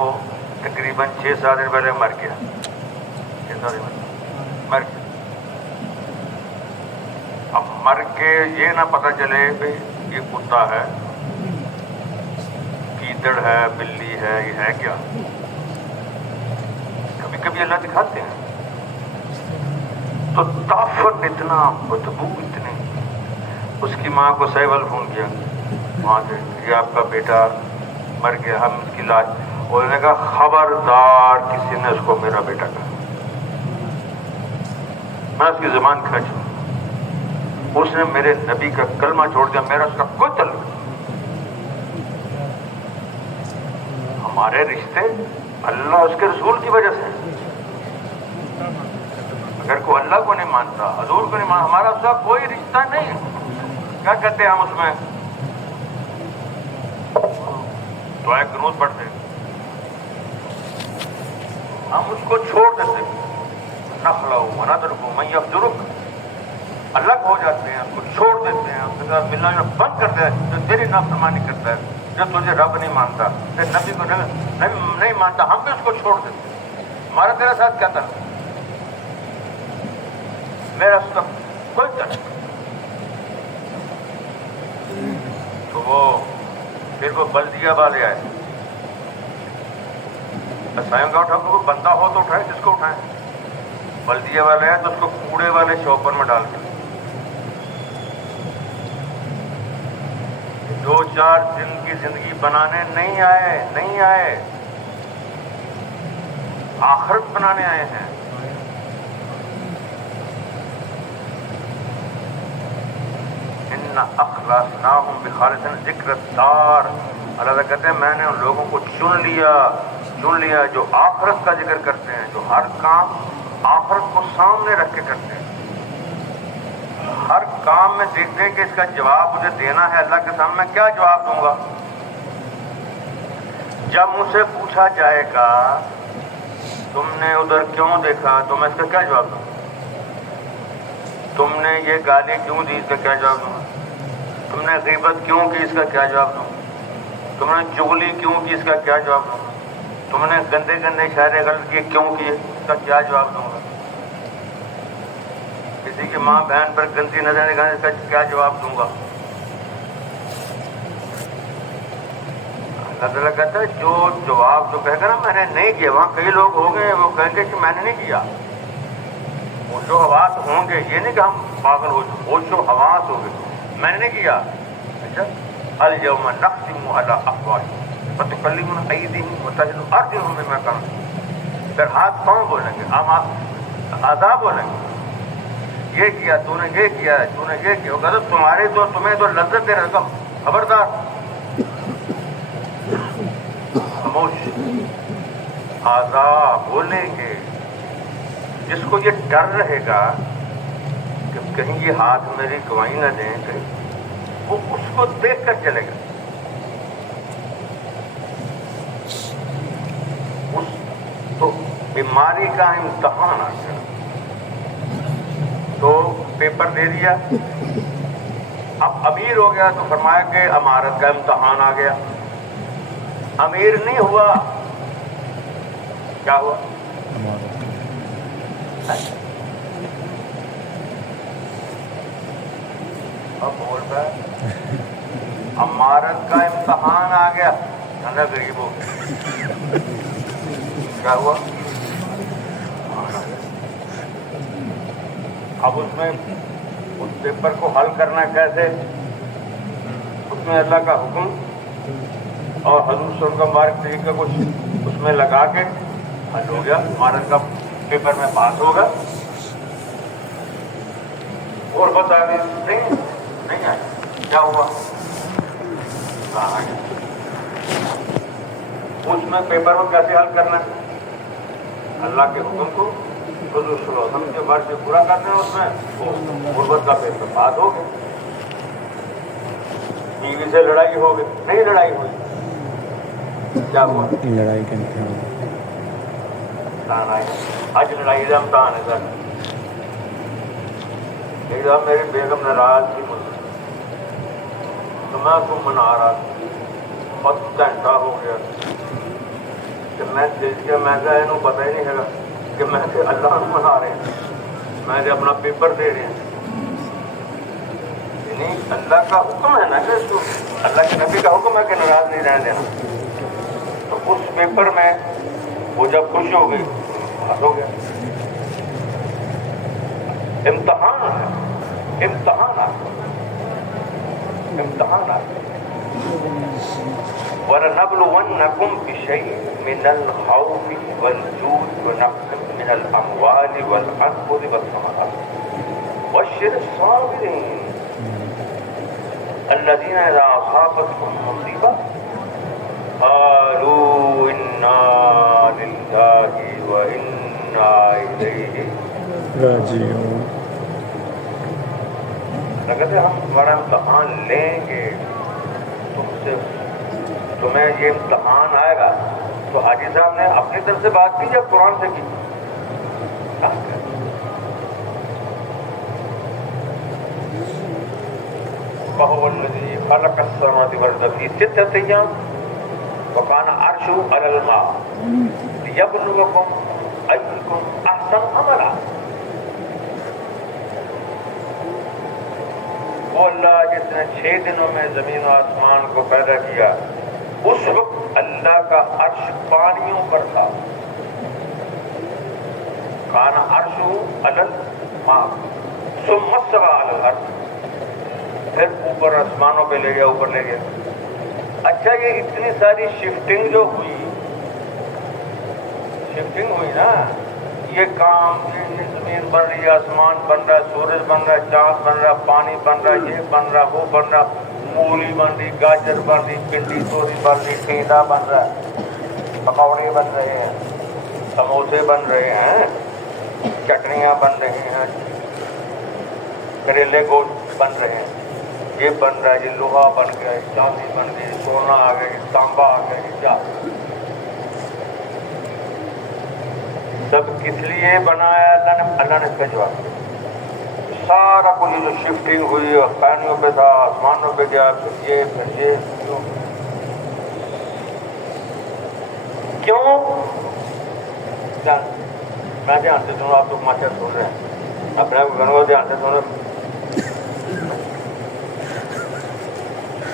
تقریباً 6-7 دن پہلے مر گیا, 6-7 دن مر گیا. اب مر کے یہ نہ پتہ چلے کہ یہ کتا ہے, کیچڑ ہے, بلی ہے, یہ ہے کیا. کبھی کبھی اللہ دکھاتے ہیں تو طاقت اتنا, بدبو اتنی. اس کی ماں کو سیول فون کیا وہاں سے, یہ آپ کا بیٹا مر گیا, ہم اس کی لاش, انہوں نے کہا خبردار کسی نے اس کو میرا بیٹا کہا. میں اس کی زبان کھینچ, اس نے میرے نبی کا کلمہ چھوڑ دیا, میرا اس کا کوئی تعلق نہیں. ہمارے رشتے اللہ اس کے رسول کی وجہ سے. اگر کوئی اللہ کو نہیں مانتا, حضور کو نہیں مانتا, ہمارا اس کا کوئی رشتہ نہیں. کیا کہتے ہیں ہم اس میں, دعائے قنوت پڑھتے, ہم اس کو چھوڑ دیتے, نخلو ونترک من یفجرک, الگ ہو جاتے ہیں, اس کو چھوڑ دیتے ہیں, اس کے ساتھ ملنا بند کر دیا. جو تیری نافرمانی کرتا ہے, جو تجھے رب نہیں مانتا, تیرے نبی کو نہیں مانتا, ہم بھی اس کو چھوڑ دیتے. ہمارا تیرے ساتھ کیا تعلق, میرا اس کا کوئی تعلق. تو وہ پھر وہ بلدیہ والے آئے, عیسائیوں کا اٹھا, کوئی بندہ ہو تو اٹھائے, جس کو اٹھائیں. بلدیہ والے آئے تو اس کو کوڑے والے شوپر میں ڈال کے 2-4 دن کی زندگی بنانے نہیں آئے, آخرت بنانے آئے ہیں. ان اخلصناہم بخالص ذکر الدار, اللہ کہتے ہیں میں نے ان لوگوں کو چن لیا جو آخرت کا ذکر کرتے ہیں, جو ہر کام آخرت کو سامنے رکھ کے کرتے ہیں. ہر کام میں دیکھتے ہیں کہ اس کا جواب مجھے دینا ہے اللہ کے سامنے, میں کیا جواب دوں گا. جب مجھ سے پوچھا جائے گا تم نے ادھر کیوں دیکھا, تو میں اس کا کیا جواب دوں. تم نے یہ گالی کیوں دی, اس کا کیا جواب دوں. تم نے غیبت کیوں کی, اس کا کیا جواب دوں. تم نے چغلی کیوں کی, اس کا کیا جواب دوں. تم نے گندے اشارے غلط کیے کیوں کیے, اس کا کیا جواب دوں گا. کسی کی ماں بہن پر گندی نظر نکالنے, اس کا کیا جواب دوں گا. اللہ تعالیٰ کہتا ہے جو جواب جو کہے گا نا میں نے نہیں کیا, وہاں کئی لوگ ہوں گے وہ کہیں گے کہ میں نے نہیں کیا. وہ جو حواس ہوں گے, یہ نہیں کہ ہم پاگل ہو, وہ جو حواس ہوں گے, میں نے نہیں کیا. اچھا الیوم نختم علی افواہہم وتکلمنا ایدیہم وتشہد ارجلہم بما کانوا. پھر ہاتھ کون بولیں گے؟ اعضاء بولیں گے. یہ کیا تو نے، یہ کیا تو نے، یہ کیا. وہ کہتا تمہارے تو تمہیں تو لذت دے رقم. خبردار خاموش. اعضاء بولیں گے. جس کو یہ ڈر رہے گا کہ کہیں یہ ہاتھ میری گواہی نہ دیں، کہیں وہ اس کو دیکھ کر چلے گا. اس تو بیماری کا امتحان آ گیا. تو پیپر دے دیا. اب امیر ہو گیا تو فرمایا کہ امارت کا امتحان آ گیا. امیر نہیں ہوا، کیا ہوا؟ اب بول رہا ہے امارت کا امتحان آ گیا. ٹھنڈا غریب ہو گیا. کیا ہوا؟ اب اس میں اس پیپر کو حل کرنا کیسے؟ اس میں اللہ کا حکم اور حضور صلی اللہ علیہ وسلم کا مبارک طریقہ کچھ اس میں لگا کے حل ہو گیا. امارت کا پیپر میں پاس ہوگا. اور بتا دیں نہیں آیا. کیا ہوا؟ کہاں آیا؟ اس میں پیپر کو کیسے حل کرنا ہے؟ اللہ کے حکم کو حضور صلی اللہ علیہ وسلم کے بار سے پورا کرنا ہے. اس میں غربت کا پیپر پاس ہو گیا. بیوی سے لڑائی ہو گئی، نہیں لڑائی ہوئی. کیا ہوا؟ لڑائی کا امتحان. آج لڑائی کا امتحان ہے سر. ایک دم میری بیگم ناراض تھی مجھ سے، تو میں اس کو منا رہا تھا. بہت گھنٹہ ہو گیا کہ میں دیکھ کے میں کہا انہوں پتہ ہی نہیں ہے کہ میں کہ اللہ کو منا رہے ہیں، میں نے اپنا پیپر دے رہے ہیں. یعنی اللہ کا حکم ہے نا کہ اس کو، اللہ کے نبی کا حکم ہے کہ ناراض نہیں رہنے دینا. تو اس پیپر میں وہ جب خوش ہو گئی پاس ہو گیا. امتحان ہے، امتحانات امتحانات. وَلَنَبْلُوَنَّكُمْ بِشَيْءٍ مِّنَ الْخَوْفِ وَالْجُوعِ وَنَقْصٍ مِّنَ الْأَمْوَالِ وَالْأَنفُسِ وَالثَّمَرَاتِ وَبَشِّرِ الصَّابِرِينَ الَّذِينَ إِذَا أَصَابَتْهُم مُّصِيبَةٌ قَالُوا إِنَّا لِلَّهِ وَإِنَّا إِلَيْهِ راجعون. کہتے ہم تمہارا امتحان لیں گے، تمہیں یہ امتحان آئے گا. تو حاجی صاحب نے اپنی طرف سے بات کی یا قرآن سے کی؟ وَهُوَ الَّذِي خَلَقَ السَّمَاوَاتِ وَالْأَرْضَ فِي سِتَّةِ أَيَّامٍ وَكَانَ عَرْشُهُ عَلَى الْمَاءِ لِيَبْلُوَكُمْ أَيُّكُمْ أَحْسَنُ عَمَلًا. وہ اللہ جس نے 6 دنوں میں زمین و آسمان کو پیدا کیا، اس وقت اللہ کا عرش پانیوں پر تھا. کان عرشہ علی الماء ثم استوى علی الارض. پھر اوپر آسمانوں پہ لے گیا، اوپر لے گیا. اچھا یہ اتنی ساری شفٹنگ جو ہوئی، شفٹنگ ہوئی نا، یہ کام، یہ زمین بن رہی ہے، آسمان بن رہا ہے، سورج بن رہا ہے، چاند بن رہا ہے، پانی بن رہا ہے، یہ بن رہا ہے، وہ بن رہا، مولی بن رہی، گاجر بن رہی، پنڈی توری بن رہی، ٹینڈا بن رہا ہے، پکوڑے بن رہے ہیں، سموسے بن رہے ہیں، چٹنیاں بن رہی ہیں، کریلے گوشت بن رہے ہیں، یہ بن رہا ہے، یہ لوہا بن گیا، یہ چاندی بن گئی، سونا آ گیا، یہ تانبا آ گیا، یہ کیا سب کس لیے بنایا اللہ نے اس کا جواب دیا. سارا کچھ جو شفٹنگ ہوئی، پانیوں پہ تھا، آسمانوں پہ گیا، پھر یہ کیوں؟ میں دھیان سے سنوں، آپ لوگ ماشاء سن رہے ہیں، اپنے آپ کو گھروں کو دھیان سے سنو.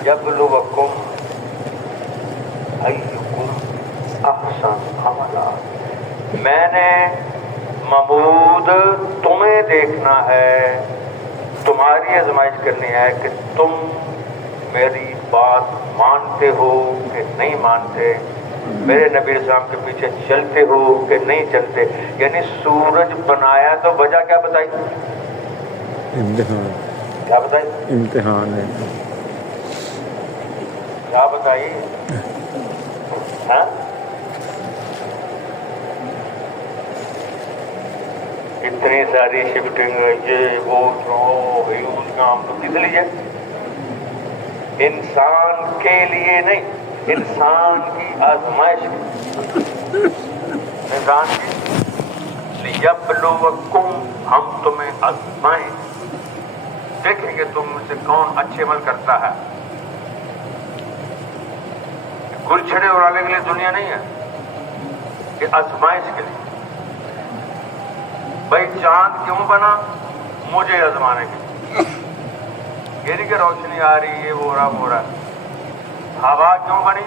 یبلوکم ایکم احسن عملا. میں نے محمود تمہیں دیکھنا ہے تمہاری آزمائش کرنی ہے کہ تم میری بات مانتے ہو کہ نہیں مانتے، میرے نبی اسلام کے پیچھے چلتے ہو کہ نہیں چلتے. یعنی سورج بنایا تو وجہ کیا بتائی؟ امتحان. کیا بتائی؟ امتحان ہے. کیا بتائی؟ ہاں اتنی ساری شفٹنگ، یہ وہ ہیوز کام تو کس لیے؟ انسان کے لیے نہیں، انسان کی آزمائش. انسان کی لیبلوکم، ہم تمہیں آزمائیں، دیکھیں گے تم میں سے کون اچھے عمل کرتا ہے. گل چھڑے اڑانے کے لیے دنیا نہیں ہے، یہ آزمائش کے لیے. بھائی چاند کیوں بنا؟ مجھے آزمانے کے لیے. یہ نہیں کہ روشنی آ رہی ہے، وہ ہو رہا. ہوا کیوں بنی؟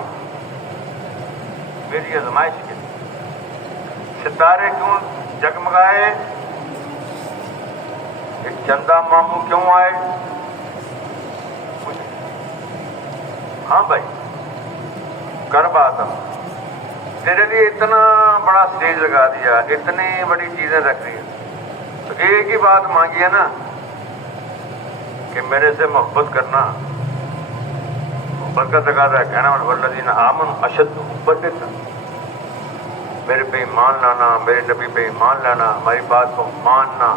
میری آزمائش کے لیے. ستارے کیوں جگمگائے؟ ایک چندہ ماموں کیوں آئے؟ ہاں بھائی کر بات، تیرے لیے اتنا بڑا اسٹیج لگا دیا، اتنی بڑی چیزیں رکھ دی، تو ایک ہی بات مانگی ہے نا کہ میرے سے محبت کرنا. محبت کا تقاضا ہے، کہنا والذین آمنوا اشد حبا للہ، میرے پہ ایمان لانا، میرے نبی پہ ایمان لانا، ہماری بات کو ماننا.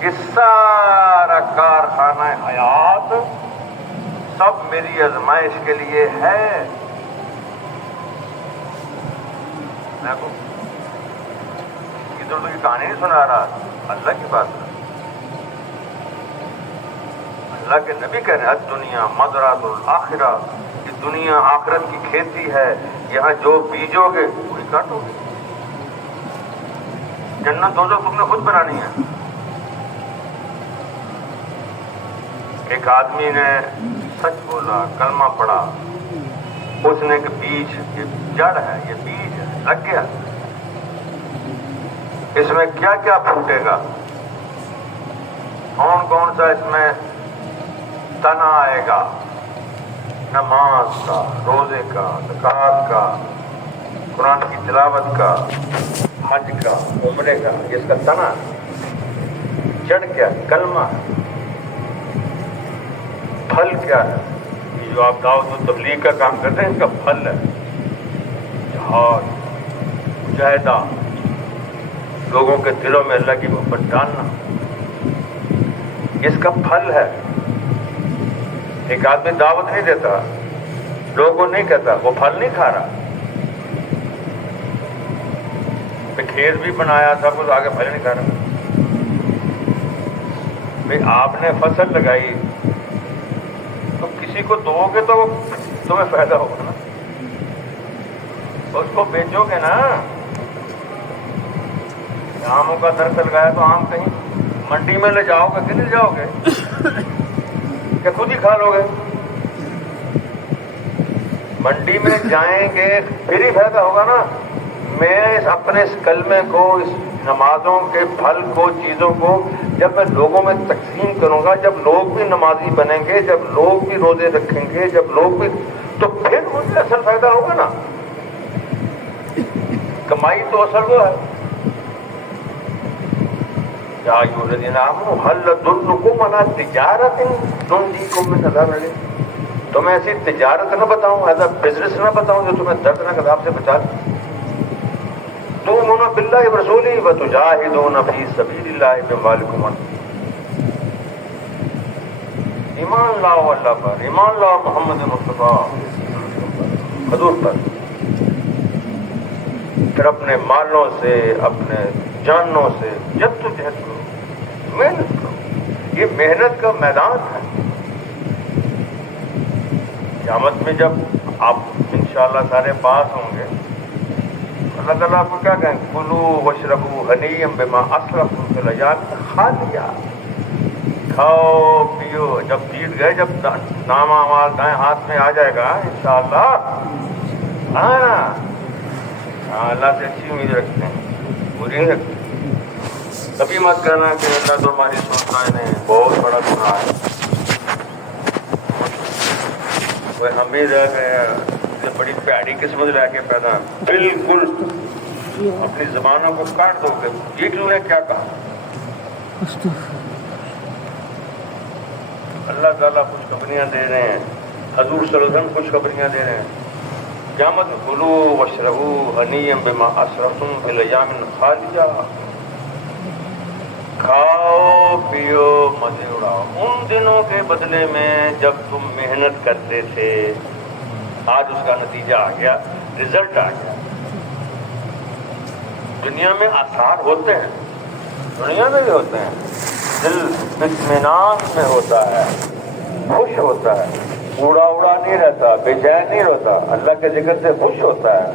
یہ سارا کارخانہ حیات سب میری آزمائش کے لیے ہے. میں کو ادھر کی کہانی نہیں سنا رہا، اللہ کی بات ہے. اللہ کے نبی کہہ رہے ہیں دنیا مزرعۃ الآخرہ، یہ دنیا آخرت کی کھیتی ہے، یہاں جو بیجو گے وہی کاٹو گے. جنت دوزخ تم نے خود بنانی ہے. ایک آدمی نے سچ بولا، کلمہ پڑھا، اس نے کہ بیج یہ جڑ ہے، یہ بیج ہے، لگ گیا، اس میں کیا کیا پھوٹے گا، کون کون سا اس میں تنا آئے گا، نماز کا، روزے کا، زکوٰۃ کا، قرآن کی تلاوت کا، حج کا، عمرے کا، اس کا تنا جڑ کیا، کلمہ. پھل کیا ہے؟ یہ جو آپ دعوت و تبلیغ کا کام کرتے ہیں اس کا پھل ہے جہاد، مجاہدہ، لوگوں کے دلوں میں اللہ کی محبت ڈالنا، اس کا پھل ہے. ایک آدمی دعوت نہیں دیتا، لوگوں کو نہیں کہتا، وہ پھل نہیں کھا رہا. کھیت بھی بنایا تھا کچھ، آگے پھل نہیں کھا رہا. بھائی آپ نے فصل لگائی تو کسی کو دو گے تو تمہیں فائدہ ہوگا نا، اس کو بیچو گے نا. آموں کا درخت لگایا تو آم کہیں منڈی میں لے جاؤ گے کہ نہیں جاؤ گے، کہ خود ہی کھا لو گے؟ منڈی میں جائیں گے پھر ہی فائدہ ہوگا نا. میں اپنے اس کلمے کو، اس نمازوں کے پھل کو، چیزوں کو جب میں لوگوں میں تقسیم کروں گا، جب لوگ بھی نمازی بنیں گے، جب لوگ بھی روزے رکھیں گے، جب لوگ بھی، تو پھر مجھے اصل فائدہ ہوگا نا. کمائی تو اصل وہ ہے. یا ایھا الذین آمنوا ھل ادلکم علی تجارۃ تنجیکم من عذاب الیم، تمہیں ایسی تجارت نہ بتاؤں، ایسا بزنس نہ بتاؤں جو تمہیں دردناک عذاب سے بچا دے. تؤمنون باللہ ورسولہ وتجاہدون فی سبیل اللہ باموالکم. ایمان لاؤ اللہ پر، ایمان لاؤ محمد مصطفیٰ حضور پر، پھر اپنے مالوں سے، اپنے جانوں سے جدوجہد کرو، محنت کرو. یہ محنت کا میدان ہے. قیامت میں جب آپ انشاءاللہ سارے پاس ہوں گے، اللہ تعالیٰ آپ کو کیا کہیں؟ کلوا واشربوا ہنیئا بما اسلفتم فی الایام الخالیہ. کھاؤ پیو، جب جیت گئے، جب نام اعمال دائیں ہاتھ میں آ جائے گا انشاءاللہ. ہاں اللہ سے اچھی امید رکھتے ہیں، پوری نہیں رکھتے. کبھی مت کہنا کہ اللہ تو ہماری سنتا ہی نہیں، بہت بڑا گناہ ہے. وہ ہم ہی رہ گئے ہیں بڑی پیاری قسمت لے کے پیدا، بالکل اپنی زبانوں کو کاٹ دو گے. یہ کیوں نے کیا کہا؟ اللہ تعالیٰ خوشخبریاں دے رہے ہیں، حضور صلی اللہ علیہ وسلم خوشخبریاں دے رہے ہیں. قیامت کلوا واشربوا ہنیئا بما اسرفتم فی الایام الخالیہ. کھاؤ پیو مزے اڑاؤ ان دنوں کے بدلے میں جب تم محنت کرتے تھے. آج اس کا نتیجہ آ گیا، رزلٹ آ گیا. دنیا میں آثار ہوتے ہیں، دنیا میں بھی ہوتے ہیں. دل اطمینان میں ہوتا ہے، خوش ہوتا ہے، اڑا اڑا نہیں رہتا، بے چین نہیں ہوتا، اللہ کے ذکر سے خوش ہوتا ہے.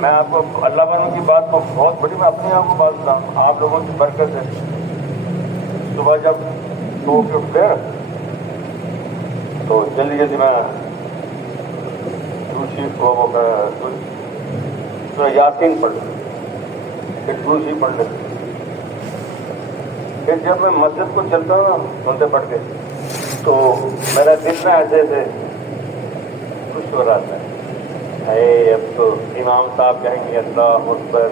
میں آپ کو اللہ والوں کی بات کو بہت بڑی، میں اپنے آپ کو بات بتاؤں، آپ لوگوں کی برکت ہے. صبح جب سو کے اٹھتے ہیں تو جلدی جلدی میں دوسری یاسین پڑھ لوں، پھر دوسری پڑھ لیتے. پھر جب میں مسجد کو چلتا ہوں نا سنتے پڑھ کے، تو میرا دل میں ایسے ایسے خوش ہو رہا ہے. اب تو امام صاحب کہیں گے اللہ اکبر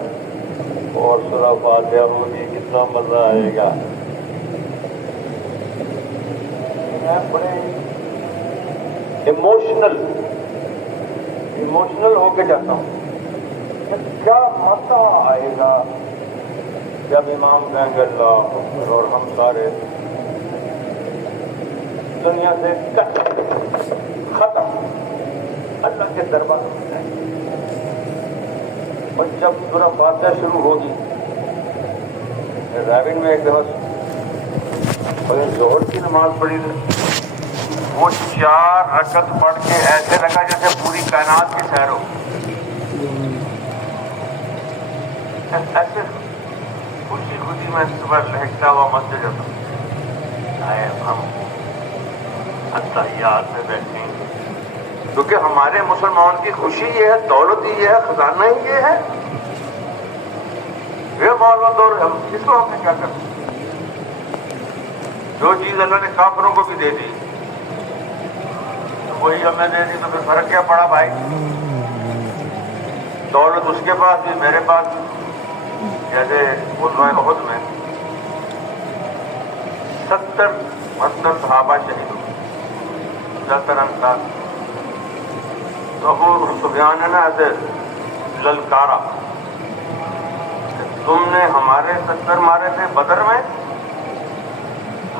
اور سورہ فاتحہ ہوگی، کتنا مزہ آئے گا. میں بڑے ایموشنل ہو کے جاتا ہوں کہ کیا مزہ آئے گا جب امام کہیں گے اللہ اکبر اور ہم سارے دنیا سے ختم اللہ کے دربار میں جائیں گے. اور جب سورہ فاتحہ شروع ہوگی، ڈرائیونگ میں ایک دفعہ ظہر کی نماز پڑھی، وہ 4 رکعت پڑھ کے ایسے لگا جیسے پوری کائنات کی سیر ہو. ایسے خوشی خوشی میں صبح لہجتا ہوا مسجد جاتا ہوں. ہم اتحیات میں بیٹھیں گے کیونکہ ہمارے مسلمان کی خوشی یہ ہے، دولت ہی یہ ہے، خزانہ ہی یہ ہے. یہ مال و دور ہم اس کو ہم نے کیا کرنا؟ جو چیز اللہ نے کافروں کو بھی دے دی وہی ہمیں دے دی، تو پھر فرق کیا پڑا بھائی؟ دولت اس کے پاس بھی میرے پاس بھی. جیسے غزوہ احد میں 70 صحابہ شہید ہوئے، 70 انصار. تو ابو سفیان نے نا ایسے للکارا کہ تم نے ہمارے 70 مارے تھے بدر میں،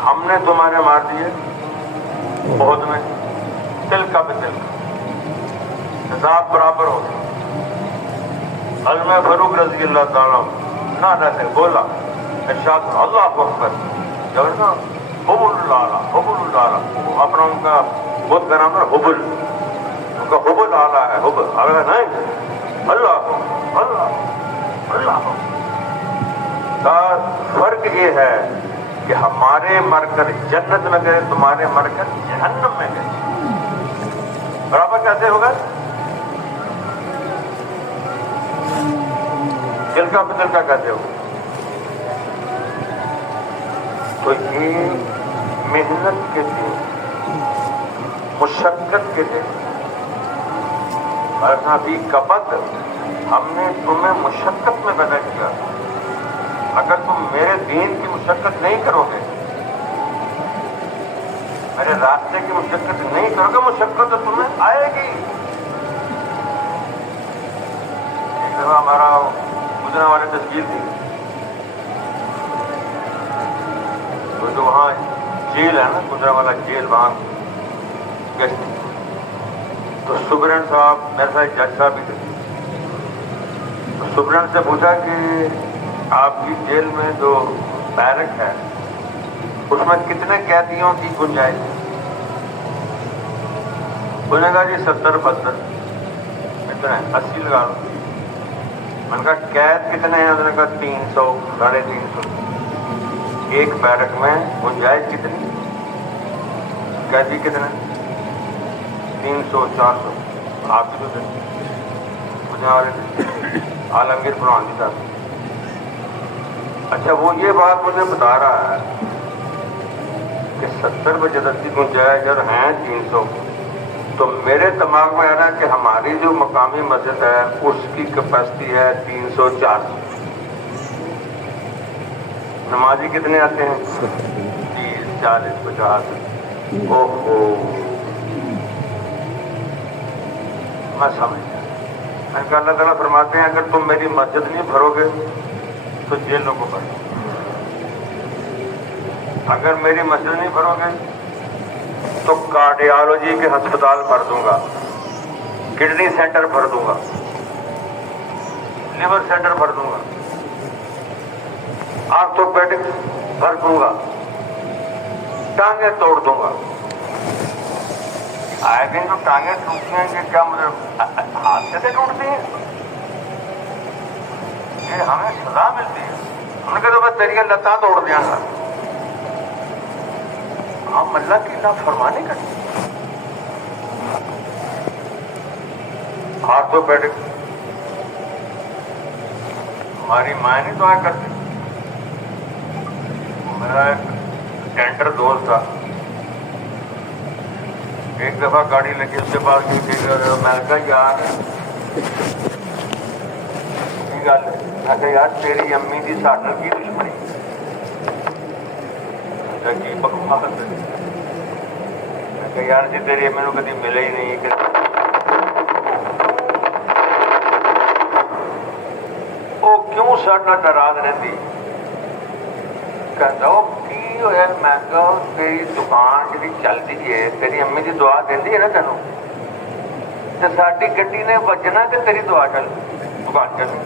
ہم نے تمہارے مار دیے احد میں. دل کا بے دل کا حساب برابر ہو گیا. حضرت فاروق رضی اللہ تعالیٰ نہ رہتے بولا ارشاد اللہ اکبر، جب نا حبل اللہ اپنا ان کا بدھ کا نام ہے حبل، ان کا حبل آلہ ہے، حبل آلہ نہیں، اللہ اللہ اللہ کا فرق یہ ہے کہ ہمارے مر کر جنت میں گئے، تمہارے مر کر جہنم میں گئے. برابر کیسے ہوگا؟ دل کا بدل کا کیسے ہوگا؟ تو یہ محنت کے دن، مشقت کے دن، ابھی کبد ہم نے تمہیں مشقت میں پیدا کیا. اگر تم میرے دین کی مشقت نہیں کرو گے، میرے راستے کی مشقت نہیں کرو گے، مشقت تو تمہیں آئے گی. ایک دفعہ ہمارا گزرنے والے تشکیل تھی، تو جو وہاں جیل ہے نا، گزرا والا جیل، وہاں گشت. تو سپرنٹ صاحب میرے ساتھ جج صاحب بھی تھے. تو سپرنٹ سے پوچھا کہ آپ کی جیل میں جو بیرک ہے اس میں کتنے قیدیوں کی گنجائش ہے؟ انہوں نے کہا جی 70-72. اتنے 80 لگا لو. میں نے کہا قید کتنے ہیں؟ انہوں نے کہا 300 350. ایک بیرک میں گنجائش کتنی؟ قیدی کتنے؟ 300-400. آپ بھی تو دیں پوچھنے والے تھے عالمگیر فرحان صاحب. اچھا وہ یہ بات مجھے بتا رہا ہے کہ 70 میں جدتی گنجائش اور ہیں 300، تو میرے دماغ میں آ رہا ہے کہ ہماری جو مقامی مسجد ہے اس کی کیپیسٹی ہے 304، نمازی کتنے آتے ہیں؟ 30 40 50۔ اوہو، میں سمجھ گیا۔ میں کہ اللہ تعالیٰ فرماتے ہیں اگر تم میری مسجد نہیں بھرو گے تو جیلوں کو بھرو، اگر میری مسجد نہیں بھرو گے تو کارڈیالوجی کے ہسپتال بھر دوں گا، کڈنی سینٹر بھر دوں گا، لیور سینٹر بھر دوں گا، آرتھوپیڈک بھر دوں گا، ٹانگیں توڑ دوں گا۔ آئے دن جو ٹانگیں ٹوٹتی ہیں کہ کیا مجھے حادثے سے ٹوٹتی ہیں؟ یہ ہمیں سزا ملتی ہے۔ ہم نے کہا تو میں تیری لتاں توڑ دیا گا۔ ہم اللہ کی نافرمانی کرتے ہیں۔ آرتھوپیڈک ہماری ماں نہیں دعا کرتی۔ میرا ایک ٹینڈر دوست تھا، ایک دفعہ گاڑی لگی اس کے پاس میں نے کہا یار گل میں کہ یار تیری امی کی ساڈے نال کی دشمنی؟ کی بکواس ہے؟ میں کہ یار جی تیری امی نو کدی ملے ہی نہیں، وہ کیوں ساڈے نال ناراض رہتی؟ کہتا وہ کی ہویا؟ میں کہا تیری دکان جی چلتی ہے، تیری امی کی دعا دینی ہے نا تینوں، تو ساری گڈی نے بجنا کہ تیری دعا چل دکان چل؟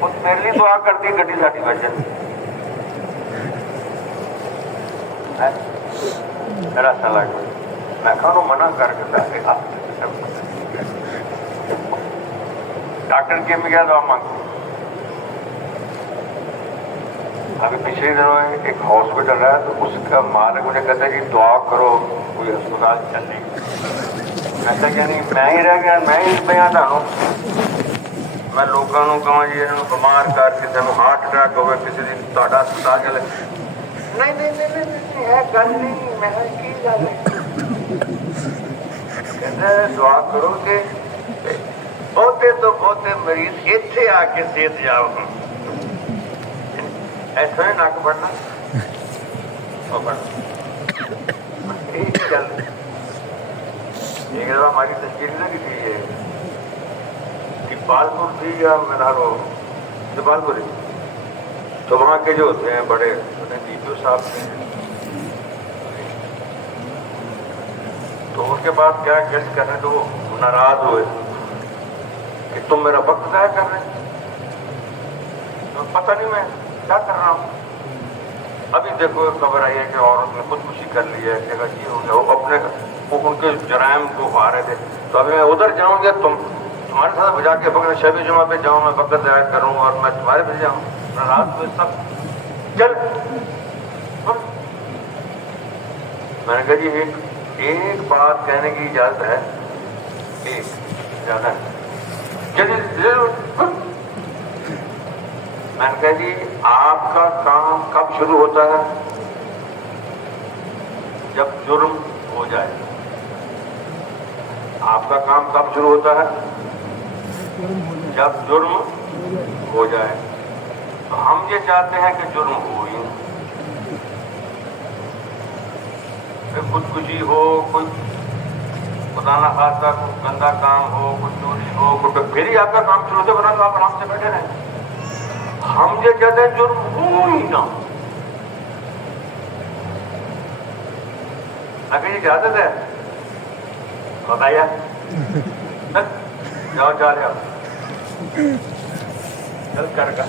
وہ میرے لیے دعا کرتی گڈی ساری بجن۔ میرا سا لگ میں کہا انہوں منع کر کے ڈاکٹر کی میں کیا دعا مانگ۔ ابھی پچھلے دنوں ایک ہاسپٹل ہے تو اس کا مالک مجھے کہتا ہے کہ دعا کرو کوئی ہسپتال چلے۔ میں کہا یعنی میں ہی رہ گیا، میں ہی پہ ڈالوں، میں لوگوں کو کہوں جی یہ بیمار کر کسی کو ہارٹ اٹیک ہوگا، کسی کی تھوڑا ہسپتال چلے۔ نہیں نہیں نہیں نہیں ہے گل نہیں، میں کی گل ہے دعا کرو کہ بہتے تو بہتے مریض اتنے آ کے صحت جاؤ۔ ایسا نہیں نک بڑھنا چل ایک دفعہ ہماری تشکیل نہ کی تھی یہ اقبال پور تھی یا میرا وہ اقبال پور ہی، تو وہاں کے جو ہوتے ہیں بڑے ڈی پی او صاحب تھے، تو ان کے بعد کیا کیس کر رہے تو وہ ناراض ہوئے کہ تم میرا وقت ضائع کر رہے ہیں۔ پتہ نہیں میں کیا کر رہا ہوں۔ ابھی دیکھو خبر آئی ہے کہ عورت نے خودکشی کر لی ہے، جگہ جی ہو گیا، وہ اپنے ان کے جرائم کو پا رہے تھے، تو ابھی میں ادھر جاؤں گا تمہارے ساتھ بجا کے پکڑے شب جمعہ پہ جاؤں، میں وقت ضائع کروں اور میں تمہارے پہ جاؤں، رات کو سب چل۔ میں نے کہا جی ایک بات کہنے کی اجازت ہے، ایک زیادہ ہے میں نے کہا جی آپ کا کام کب شروع ہوتا ہے؟ جب جرم ہو جائے۔ آپ کا کام کب شروع ہوتا ہے؟ جب جرم ہو جائے۔ تو ہم یہ چاہتے ہیں کہ جرم ہو ہی نہیں، خودکشی ہو، کوئی خدا نہ خاصہ کوئی گندا کام ہو، کوئی چوری ہو، کوئی پھر ہی آپ کا کام شروع ہوتا ہے، ورنہ تو آپ آرام سے بیٹھے رہیں۔ ہم یہ کہتے ہیں جرم ہو ہی نہ۔ اگر یہ اجازت ہے بتائیے، جاؤ جا رہے چل کر کا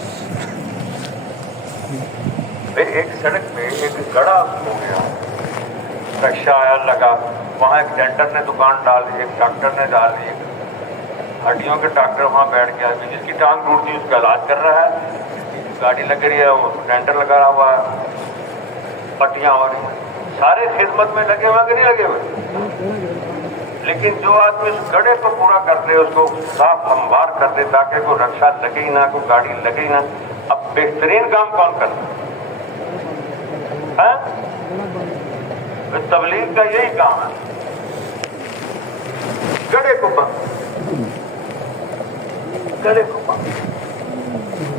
ایک سڑک پہ ایک گڑھا ہو گیا، رکشہ آیا لگا، وہاں ایک ڈینٹر نے دکان ڈال دی، ایک ڈاکٹر نے ڈال دی، ہڈیوں کے ڈاکٹر وہاں بیٹھ گیا، جس کی ٹانگ ٹوٹتی اس کا علاج کر رہا ہے، گاڑی لگ رہی ہے، وہ ڈینٹر لگا رہا ہوا ہے، پٹیاں ہو رہی ہیں، سارے خدمت میں لگے ہوئے کہ نہیں لگے ہوئے؟ لیکن جو آدمی اس گڑھے کو پورا کر دے، اس کو صاف ہموار کر دے تاکہ کوئی رکشہ لگے ہی نہ، کوئی گاڑی لگے ہی نہ، اب بہترین کام کون کرتا ہے؟ تبلیغ کا یہی کام ہے، گڑے کو بند، گڑے کو بند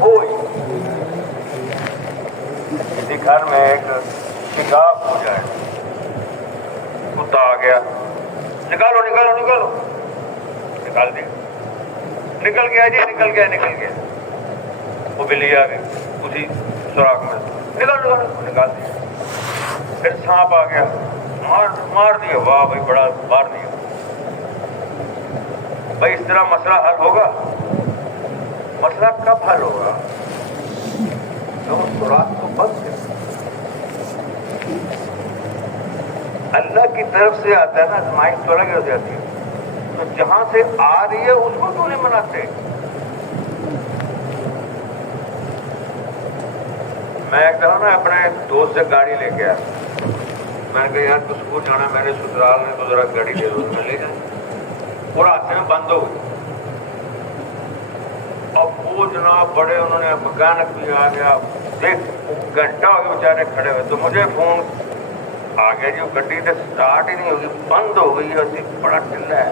وہی کسی گھر میں ایک شکاف ہو جائے، کتا آ گیا، نکالو نکالو نکالو، نکال دیا، نکل گیا جی، نکل گیا نکل گیا، وہ بلی آ گئی اسی سوراخ میں، نکال نکال نکال دیا، پھر سانپ آ گیا، مار دیا، واہ بھائی بڑا مار دیا۔ بھائی اس طرح مسئلہ حل ہوگا؟ مسئلہ کب حل ہوگا؟ جب اس سوراخ کو بند کرے۔ اللہ کی طرف سے آتا ہے نا، آزمائش تو الگ ہو جاتی ہے، تو جہاں سے آ رہی ہے اس کو کیوں نہیں مناتے؟ میں ایک دفعہ نا اپنے دوست سے گاڑی لے کے آیا، میں نے کہا یار تو اسکول جانا، میرے سسرال نے تو ذرا گاڑی دے دو، میں لے جائیں، اور راستے میں بند ہو گئی۔ اب وہ جناب بڑے انہوں نے مکینک بھی آ گیا، دیکھ گھنٹہ ہو گیا بیچارے کھڑے ہوئے، تو مجھے فون آ گیا جی وہ گڈی تو اسٹارٹ ہی نہیں ہوگی، بند ہو گئی ہے، بڑا ٹھلا ہے۔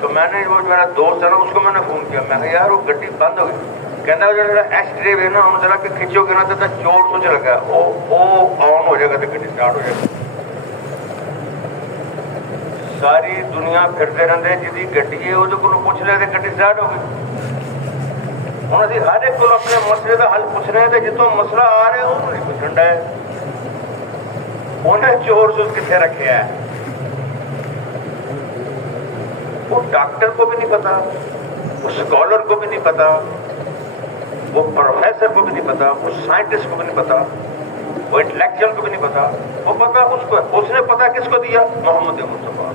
تو میں نے وہ میرا دوست ہے نا اس کو میں نے فون کیا، میں کہا یار وہ گڈی بند ہو گئی، کہنا وہ جو ایس ڈرائیو ہے نا انہوں ذرا کہ کھینچو گے نا تو چور سوچ لگا وہ آن ہو جائے گا تو گڈی اسٹارٹ ہو جائے گا۔ ساری دنیا پھرتے رہتے جی گڈی ہے وہ پوچھ رہے تھے گڈی اسٹارٹ ہو گئی۔ ہوں ابھی ہر ایک کو اپنے مسئلے کا حل پوچھ رہے تھے، جتوں مسئلہ آ رہے ہیں وہ نہیں پوچھن ڈے، انہیں چور سوچ کتنے رکھے ہے، وہ ڈاکٹر کو بھی نہیں پتا، وہ اسکالر کو بھی نہیں پتا، وہ پروفیسر کو بھی نہیں پتا، وہ سائنٹسٹ کو بھی نہیں پتا، وہ انٹلیکچوئل کو بھی نہیں پتا، وہ پتا اس کو ہے، اس نے پتا کس کو دیا؟ محمد مصطفیٰ۔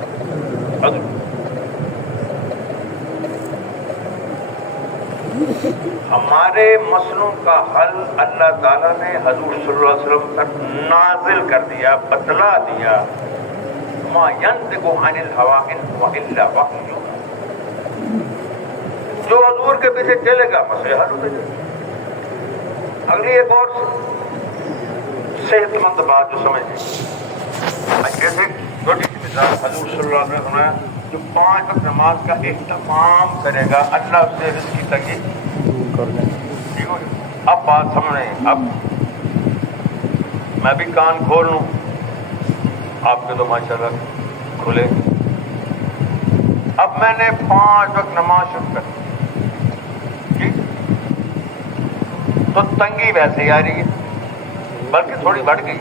ہمارے مسئلوں کا حل اللہ تعالیٰ نے حضور صلی اللہ علیہ وسلم تک نازل کر دیا، بتلا دیا، ما ينطق عن الهوى ان هو الا وحی یوحی، جو حضور کے پیچھے چلے گا مسئلے حل ہوتے جائے۔ اگلی ایک اور صحت مند بات جو سمجھ لیں، جیسے چھوٹی سی مثال، حضور صلی اللہ علیہ وسلم نے جو 5 وقت نماز کا اہتمام کرے گا اللہ اس سے رزق کی تنگی کر لیں۔ ٹھیک ہو گیا؟ اب بات سمجھیں، اب میں بھی کان کھول لوں، آپ کے تو ماشاءاللہ کھلے۔ اب میں نے 5 وقت نماز شروع کر دی، تو تنگی ویسے ہی آ رہی ہے، بلکہ تھوڑی بڑھ گئی۔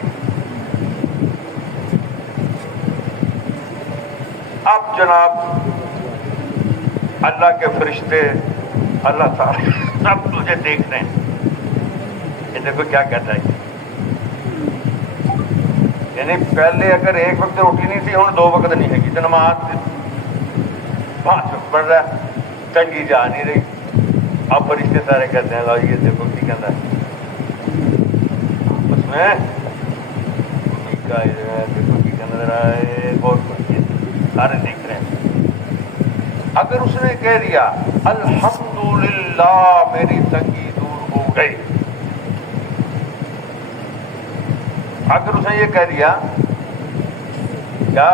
اب جناب اللہ کے فرشتے، اللہ تعالیٰ سب تجھے دیکھ رہے ہیں، یہ دیکھو کیا کہتا ہے، یعنی پہلے اگر 1 وقت روٹی نہیں تھی، ہوں 2 وقت نہیں ہے گی، تو نماز 5 وقت پڑھ رہا ہے، تنگی جا نہیں رہی۔ اب فرشتے سارے کہتے ہیں لاؤ یہ دیکھو کی کہتا ہے، اس میں دیکھو کی نظر آئے، اور سارے دیکھ رہے ہیں۔ اگر اس نے کہہ دیا الحمدللہ میری تنگی دور ہو گئی، اگر اس نے یہ کہہ دیا کیا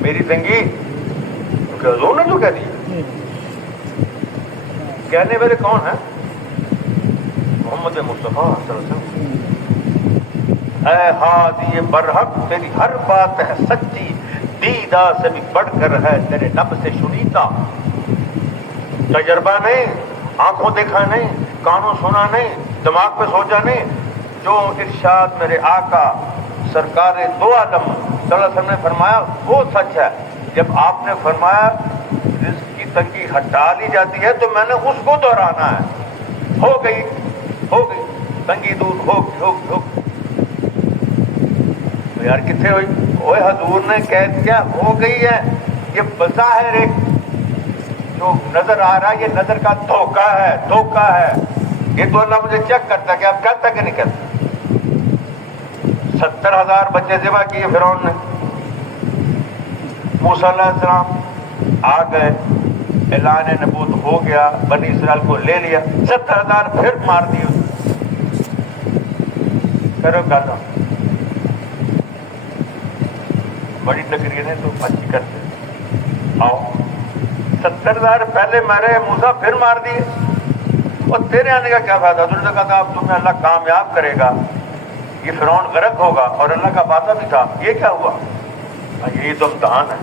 میری تنگی، تو کیا حضور نے جو کہہ دیا؟ کہنے والے کون ہیں؟ محمد مصطفیٰ صلی اللہ علیہ وسلم۔ اے ہادی برحق تیری ہر بات ہے سچی، دیدہ سے بھی بڑھ کر ہے تیرے لب سے شنیدہ۔ تجربہ نہیں، آنکھوں دیکھا نہیں، کانوں سنا نہیں، دماغ پہ سوچا نہیں، جو ارشاد میرے آقا سرکار دو عالم صلی اللہ علیہ وسلم نے فرمایا وہ سچ ہے۔ جب آپ نے فرمایا رزق کی تنگی ہٹا لی جاتی ہے تو میں نے اس کو دہرانا ہے۔ ہو گئی تنگی دور، ہو گئی۔ تو یار کتنے ہوئی؟ اوے حضور نے کہہ دیا ہو گئی ہے، یہ بظاہر ایک جو نظر آ رہا ہے یہ نظر کا دھوکہ ہے۔ یہ تو اللہ مجھے چیک کرتا ہے کہ آپ کہتا کہ نہیں کہتا۔ 70,000 بچے ذبح کیے فرعون نے، موسیٰ علیہ السلام آ گئے، اعلان نبوت ہو گیا، بنی اسرائیل کو لے لیا، 70,000 پھر مار دیے. کرو گانا بڑی تقریر ہے تو اچھی کرتے آؤ. 70,000 پہلے مارے موسیٰ، پھر مار دیے. اور تیرے آنے کا کیا فائدہ؟ تم نے کہا تھا اب تمہیں اللہ کامیاب کرے گا، یہ فرعون غرق ہوگا، اور اللہ کا وعدہ بھی تھا. یہ کیا ہوا؟ یہی تو امتحان ہے،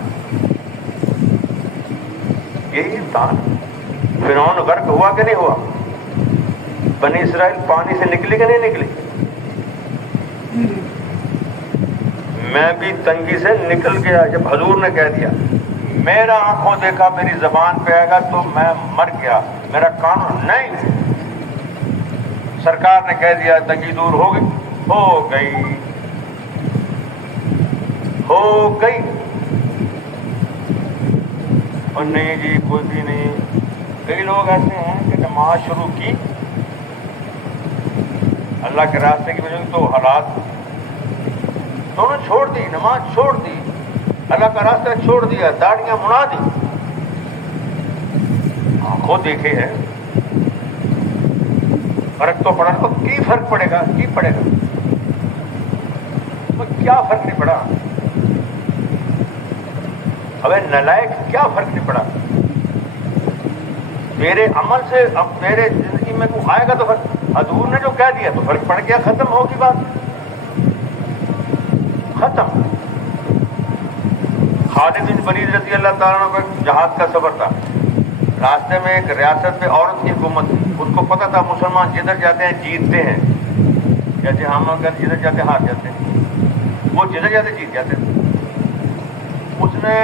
یہی امتحان. فرعون غرق ہوا کہ نہیں ہوا؟ بنی اسرائیل پانی سے نکلی کہ نہیں نکلی؟ میں بھی تنگی سے نکل گیا جب حضور نے کہہ دیا میرا آنکھوں دیکھا میری زبان پہ آئے گا تو میں مر گیا، میرا قانون نہیں. سرکار نے کہہ دیا تنگی دور ہو گئی، ہو گئی. اور نہیں جی کوئی بھی نہیں. کئی لوگ ایسے ہیں کہ نماز شروع کی اللہ کے راستے کی وجہ سے تو حالات دونوں چھوڑ دی، نماز چھوڑ دی، اللہ کا راستہ چھوڑ دیا، داڑیاں منا دی. آنکھوں دیکھے ہے فرق تو پڑا. تو کی فرق پڑے گا؟ کی پڑے گا؟ تو کیا فرق نہیں پڑا؟ ابے نالائق کیا فرق نہیں پڑا؟ میرے عمل سے اب میرے زندگی میں تو آئے گا تو فرق. حضور نے جو کہہ دیا تو فرق پڑ گیا، ختم ہوگی بات، ختم. خالد بن ولید رضی اللہ تعالیٰ عنہ کا جہاد کا سفر تھا. راستے میں ایک ریاست میں عورت کی حکومت تھی. اس کو پتا تھا مسلمان جدھر جاتے ہیں جیتتے ہیں، جیسے ہم اگر جدھر جاتے ہار جاتے ہیں، وہ جدھر جاتے جیت جاتے ہیں. اس نے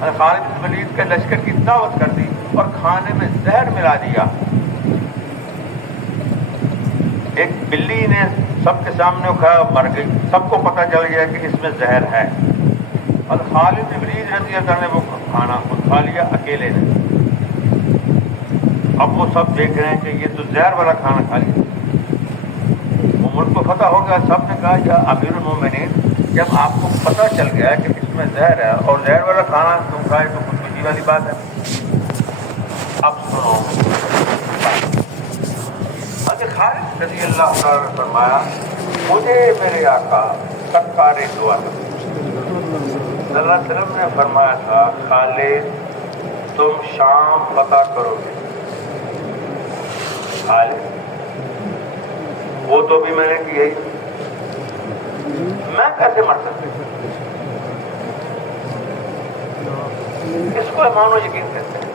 خالد بن ولید کے لشکر کی دعوت کر دی اور کھانے میں زہر ملا دیا. ایک بلی نے سب کے سامنے کھایا، مر گئی. سب کو پتہ چل گیا کہ اس میں زہر ہے. اور خالد بن ولید رضی اللہ عنہ نے وہ کھانا خود کھا لیا اکیلے نے. اب وہ سب دیکھ رہے ہیں کہ یہ تو زہر والا کھانا کھا لیا. وہ ملک کو فتح ہو گیا. سب نے کہا یا امیر المومنین، جب آپ کو پتہ چل گیا کہ اس میں زہر ہے اور زہر والا کھانا تم کھائے تو خودکشی والی بات ہے. اب سنو، خالد رضی اللہ تعالیٰ نے فرمایا مجھے میرے آقا سرکار دو عالم صلی اللہ علیہ وسلم نے فرمایا تھا خالد تم شام فتح کرو گے. خالد وہ تو بھی میں نے کیا ہی، میں کیسے مر سکتا؟ اس کو ایمان و یقین کہتے ہیں.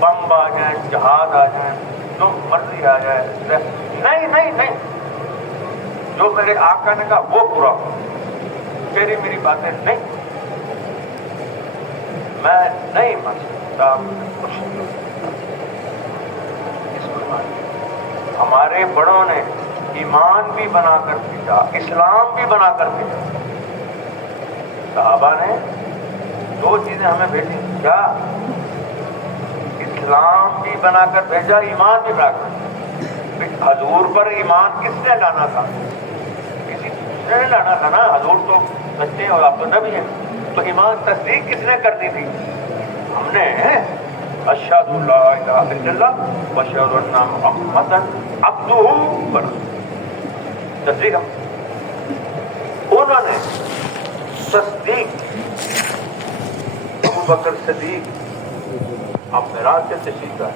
بم آ جائیں، جہاد آ جائیں، جو مرضی آ جائے، نہیں نہیں نہیں، جو میرے آقا نے کہا وہ پورا ہو. تیری میری باتیں نہیں، میں نہیں مر سکتا. ہمارے بڑوں نے ایمان بھی بنا کر بھیجا، اسلام بھی بنا کر بھیجا. صحابہ نے دو چیزیں ہمیں بھیجی، کیا؟ اسلام بھی بنا کر بھیجا، ایمان بھی بنا کر. حضور پر ایمان کس نے لانا تھا؟ کسی دوسرے نے لانا تھا نا. حضور تو سچے اور آپ تو نبی ہیں، تو ایمان تصدیق کس نے کرنی تھی؟ ہم نے. اشہد لا الہ الا اللہ واشہد ان محمدا عبدہ ورسولہ. تصدیق انہوں نے تصدیق. ابو بکر صدیق آپ معراج سے تشریف لائے.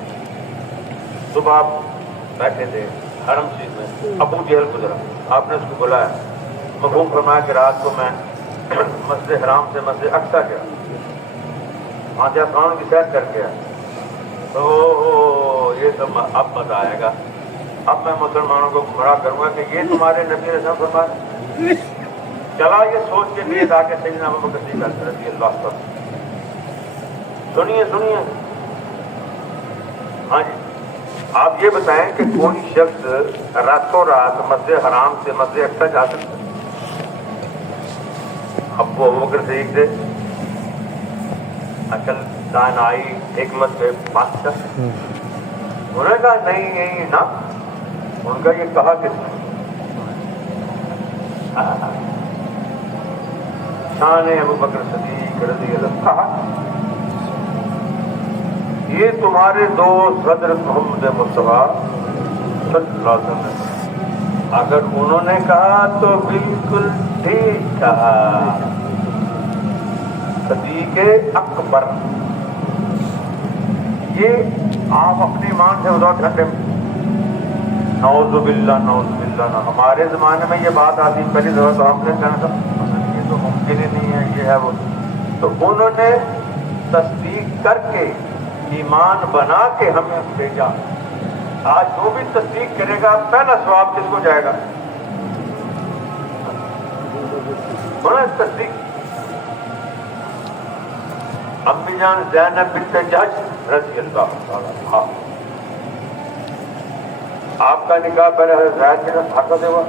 صبح آپ بیٹھے تھے حرم شریف میں، ابو جہل گزرا، آپ نے اس کو بلایا. مفہوم فرمایا کہ رات کو میں مسجد حرام سے مسجد اقصیٰ گیا، وہاں سے فرعون کی سیر کر کے آیا. تو یہ تو اب مزہ آئے گا، اب میں مسلمانوں کو گمراہ کروں گا کہ یہ تمہارے نبی نے فرمایا. چلا یہ سوچ کے لیے تھا کہ سیدنا ابو بکر صدیق رضی اللہ عنہ. سنیے سنیے، ہاں جی، آپ یہ بتائیں کہ کوئی شخص راتوں رات مسجد حرام سے مسجد اقصیٰ جا سکتا ہے؟ اب وہ ابو بکر صدیق سے عقل دانائی حکمت پہ بادشاہ. انہوں نے کہا نہیں نہیں نا. ان کا یہ کہا کس نے؟ شان ابو بکر صدیق رضی اللہ. یہ تمہارے دوست حضرت محمد مصطفیٰ صلی اللہ علیہ وسلم، اگر انہوں نے کہا تو بالکل ٹھیک کہا۔ صدیق اکبر، یہ آپ اپنی ایمان سے وداؤ ٹھنڈے میں نعوذ باللہ نعوذ باللہ نہ، ہمارے زمانے میں یہ بات آتی پہلی دفعہ تو ہم نے کہا تھا یہ تو ممکن ہی نہیں ہے، یہ ہے وہ، تو انہوں نے تصدیق کر کے ایمان بنا کے ہمیں بھیجا۔ آج جو بھی تصدیق کرے گا پہلا ثواب کس کو جائے گا؟ تصدیق امی جان زینب بنت جحش رضی اللہ تعالیٰ عنہا، آپ کا نکاح پہلے حضرت زید کے ساتھ حق سے ہوا؟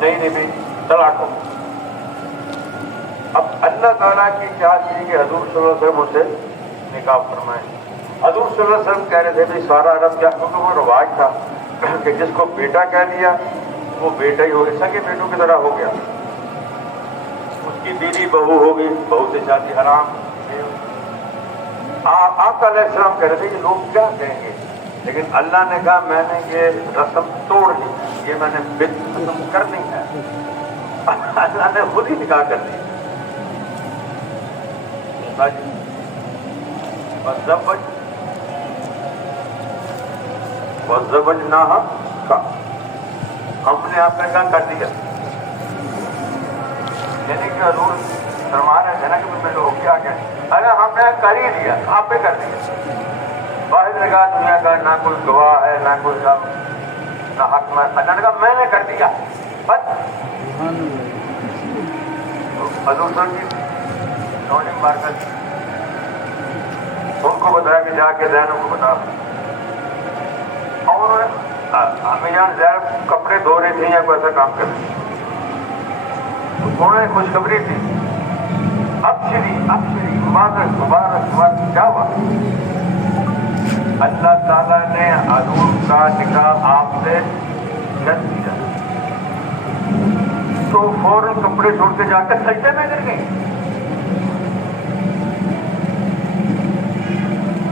نہیں بھی طلاق ہو۔ اب اللہ تعالیٰ کی چاہت تھی کہ حضور صلی اللہ علیہ وسلم سے نکاح فرمائیں۔ حضور صلی اللہ علیہ وسلم کہہ رہے تھے بھی سارا عرب کیا، کیونکہ وہ رواج تھا کہ جس کو بیٹا کہہ دیا وہ بیٹا ہی ہو گیا، سگے بیٹوں کی طرح ہو گیا، اس کی بیوی بہو ہوگی، بہو سے شادی حرام۔ آپ علیہ السلام کہہ رہے تھے یہ لوگ کیا کہیں گے، لیکن اللہ نے کہا میں نے یہ رسم توڑ دی، یہ میں نے بدعت ختم کرنی ہے، اللہ نے خود ہی نکاح کر دی۔ وَزَوَّجْنَاهَا کا ہم نے آپ کا نکاح کر دیا، یعنی کہ حضور فرما رہے تھے نا کہ میں لوگ کیا کہیں، ارے ہم نے کر ہی دیا، آپ پہ کر دیا۔ واحد نے کہا دنیا کا نہ کوئی گواہ ہے نہ کوئی سب نہ حق میں، اللہ نے کہا میں نے کر دیا بس۔ حضور صاحب کی نوجی مبارکت ان کو بتایا کہ جا کے زینب کو بتا، اور امی جان زینب کپڑے دھو رہی تھیں یا کوئی ایسا کام کر رہی تھی، انہوں نے خوشخبری تھی، ابشری ابشری مبارک مبارک مبارک، کیا ہوا؟ اللہ تعالیٰ نے حضور کا نکاح آپ سے کر دیا، تو فوراً کپڑے چھوڑ کے جا کر سجدے میں گر گئی،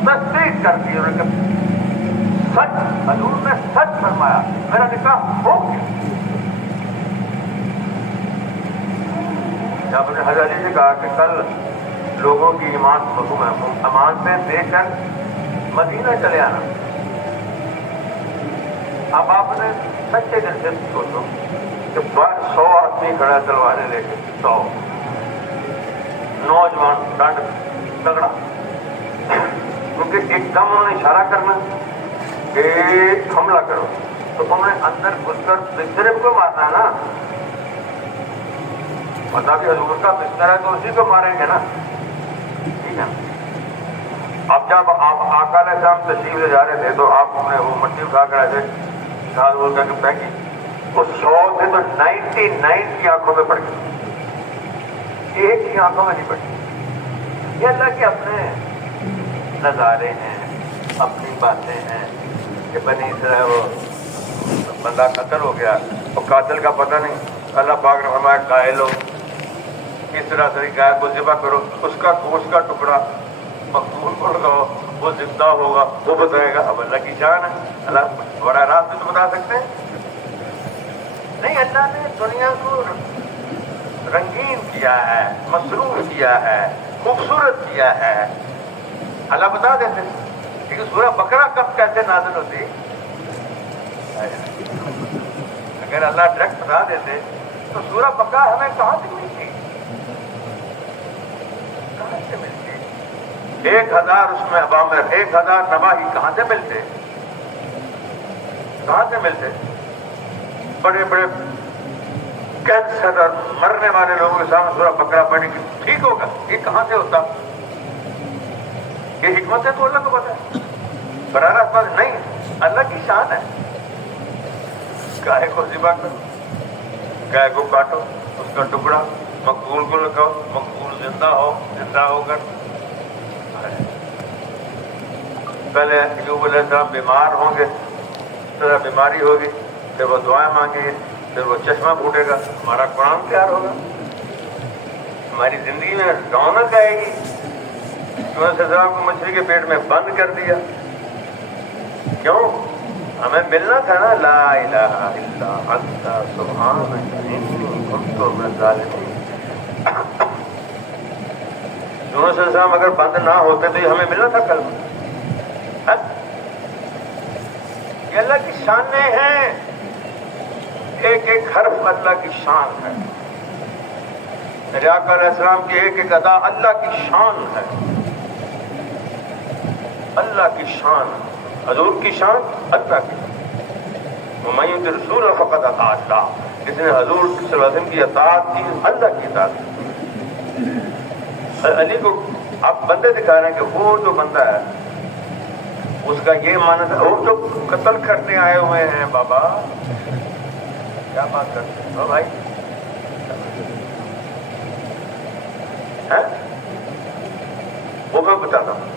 تصدیق کر دی، سچ، حضور نے سچ فرمایا، میرا نکاح ہو گیا۔ جب نے حضرت علی سے کہا کہ کل لوگوں کی امان سے دے کر مدینہ چلے آنا، اب آپ نے سچے دل سے سوچو کہ 100 آدمی کھڑا تلواریں لے کے، 100 نوجوان ڈنڈ تگڑا، کیونکہ ایک دم انہوں نے اشارہ کرنا کہ حملہ کرو، تو انہوں نے اندر گھس کر بسترے کو مارنا ہے نا، پتا کہ حضور کا بستر ہے تو اسی کو ماریں گے نا، ٹھیک ہے۔ اب جب آپ آقا علیہ السلام تشریف لے جا رہے تھے تو آپ نے وہ مٹی اٹھا کر ایسے شاد بول کر کے پھینکی، اس 100 سے تو 99 کی آنکھوں میں پڑ گئی، ایک کی آنکھوں میں نہیں پڑی۔ یہ اللہ کے اپنے نظارے ہیں، اپنی باتیں ہیں کہ بنی اسرائیل وہ بندہ قتل ہو گیا، اور قاتل کا پتہ نہیں، اللہ پاک نے فرمایا قائل ہو کس طرح سے گائے کو ذبح کرو، اس کا گوشت کا ٹکڑا مقبول کو لگاؤ، وہ زندہ ہوگا، وہ بتائے گا۔ اب اللہ کی شان ہے، اللہ براہ راست تو بتا سکتے ہیں نہیں، اللہ نے دنیا کو رنگین کیا ہے، مسرور کیا ہے، خوبصورت کیا ہے، اللہ بتا دیتے، لیکن سورہ بقرہ کب کیسے نازل ہوتی؟ اگر اللہ ڈائریکٹ بتا دیتے تو سورہ بقرہ ہمیں کہاں سے ملتی، کہاں سے ملتی؟ 1000 اس میں عوامر، 1000 نواہی کہاں سے ملتے، کہاں سے ملتے؟ بڑے بڑے کینسر اور مرنے والے لوگوں کے سامنے سورہ بقرہ پڑھنے کی ٹھیک ہوگا، یہ کہاں سے ہوتا؟ یہ حکمت ہے تو اللہ کو پتہ ہے، براہ راست بات نہیں، اللہ کی شان ہے۔ گائے کو ذبح کرو، گائے کو کاٹو، اس کا ٹکڑا مقبول کو لگاؤ، مقبول زندہ ہو کر، پہلے ایوب علیہ السلام بیمار ہوں گے، پھر بیماری ہوگی، پھر وہ دعائیں مانگیں گے، پھر وہ چشمہ پھوٹے گا، ہمارا قرآن تیار ہوگا، ہماری زندگی میں رونق آئے گی، یونس علیہ السلام کو مچھلی کے پیٹ میں بند کر دیا. کیوں؟ ہمیں ملنا تھا نا. لا الہ الا انت سبحانک انی کنت من الظالمین. یونس علیہ السلام اگر بند نہ ہوتے تو یہ ہمیں ملنا تھا کل. یہ اللہ کی شانیں ہیں. ایک ایک حرف اللہ کی شان ہے. میرے آقا علیہ السلام کی ایک ایک ادا اللہ کی شان ہے. اللہ کی شان. حضور کی شان اللہ کی. وَمَن يُطِعِ الرَّسُولَ فَقَدْ أَطَاعَ اللَّهَ. جس نے حضور صلی اللہ علیہ وسلم کی اطاعت کی اللہ کی اطاعت کی. علی کو آپ بندے دکھا رہے ہیں کہ وہ جو بندہ ہے اس کا یہ معنی تھا وہ تو قتل کرنے آئے ہوئے ہیں. بابا کیا بات کرتے ہیں بھائی؟ وہ میں بتاتا ہوں